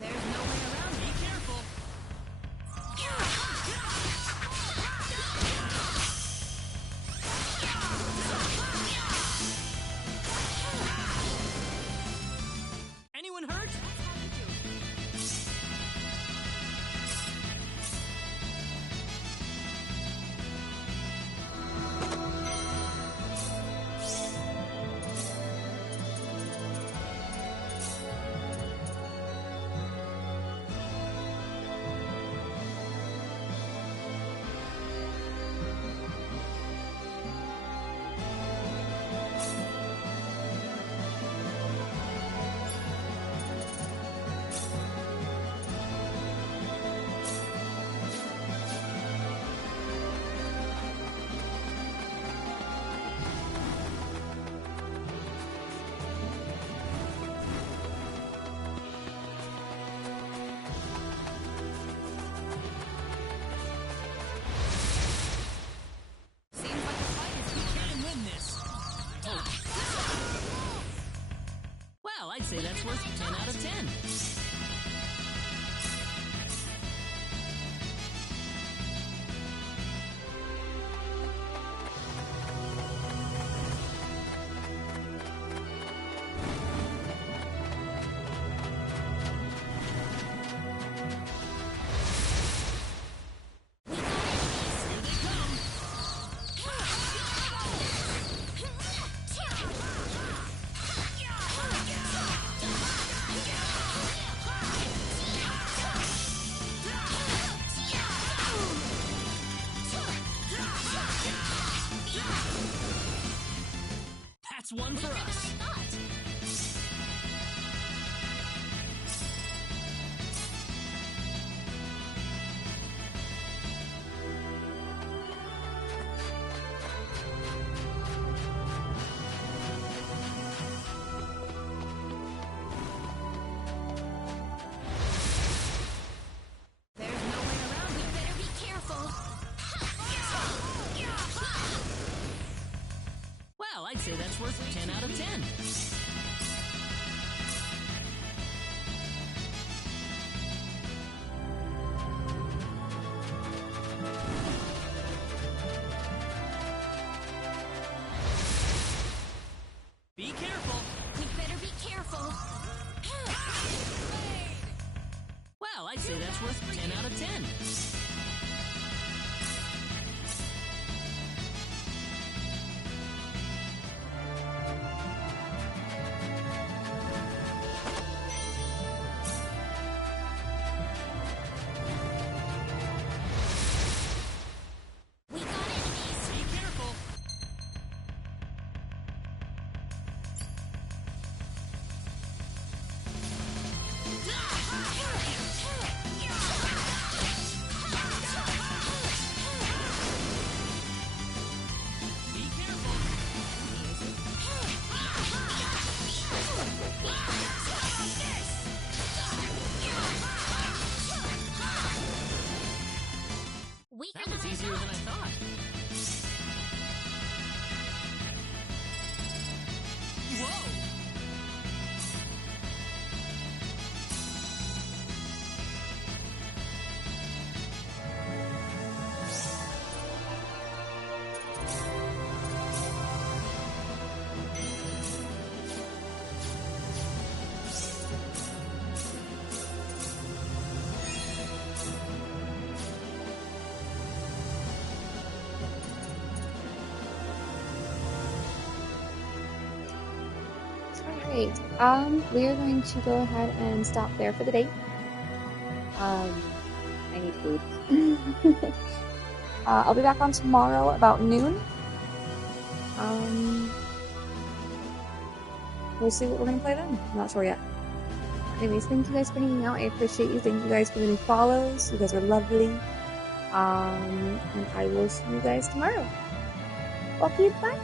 There's no way around. Be careful. Anyone hurt? Seems like the fight is. We can win this. Well, I'd say that's worth 10 out of 10. Here they come. That's one for us. There's no way around. We better be careful. Well, I'd say that's worth 10 out of 10. Be careful. We better be careful. Well, I'd say that's worth 10 out of 10. We got enemies. Be careful. Alright, we are going to go ahead and stop there for the day. I need food. I'll be back on tomorrow about noon. We'll see what we're gonna play then. I'm not sure yet. Anyways, thank you guys for hanging out. I appreciate you. Thank you guys for the new follows. You guys are lovely. And I will see you guys tomorrow. Okay, bye.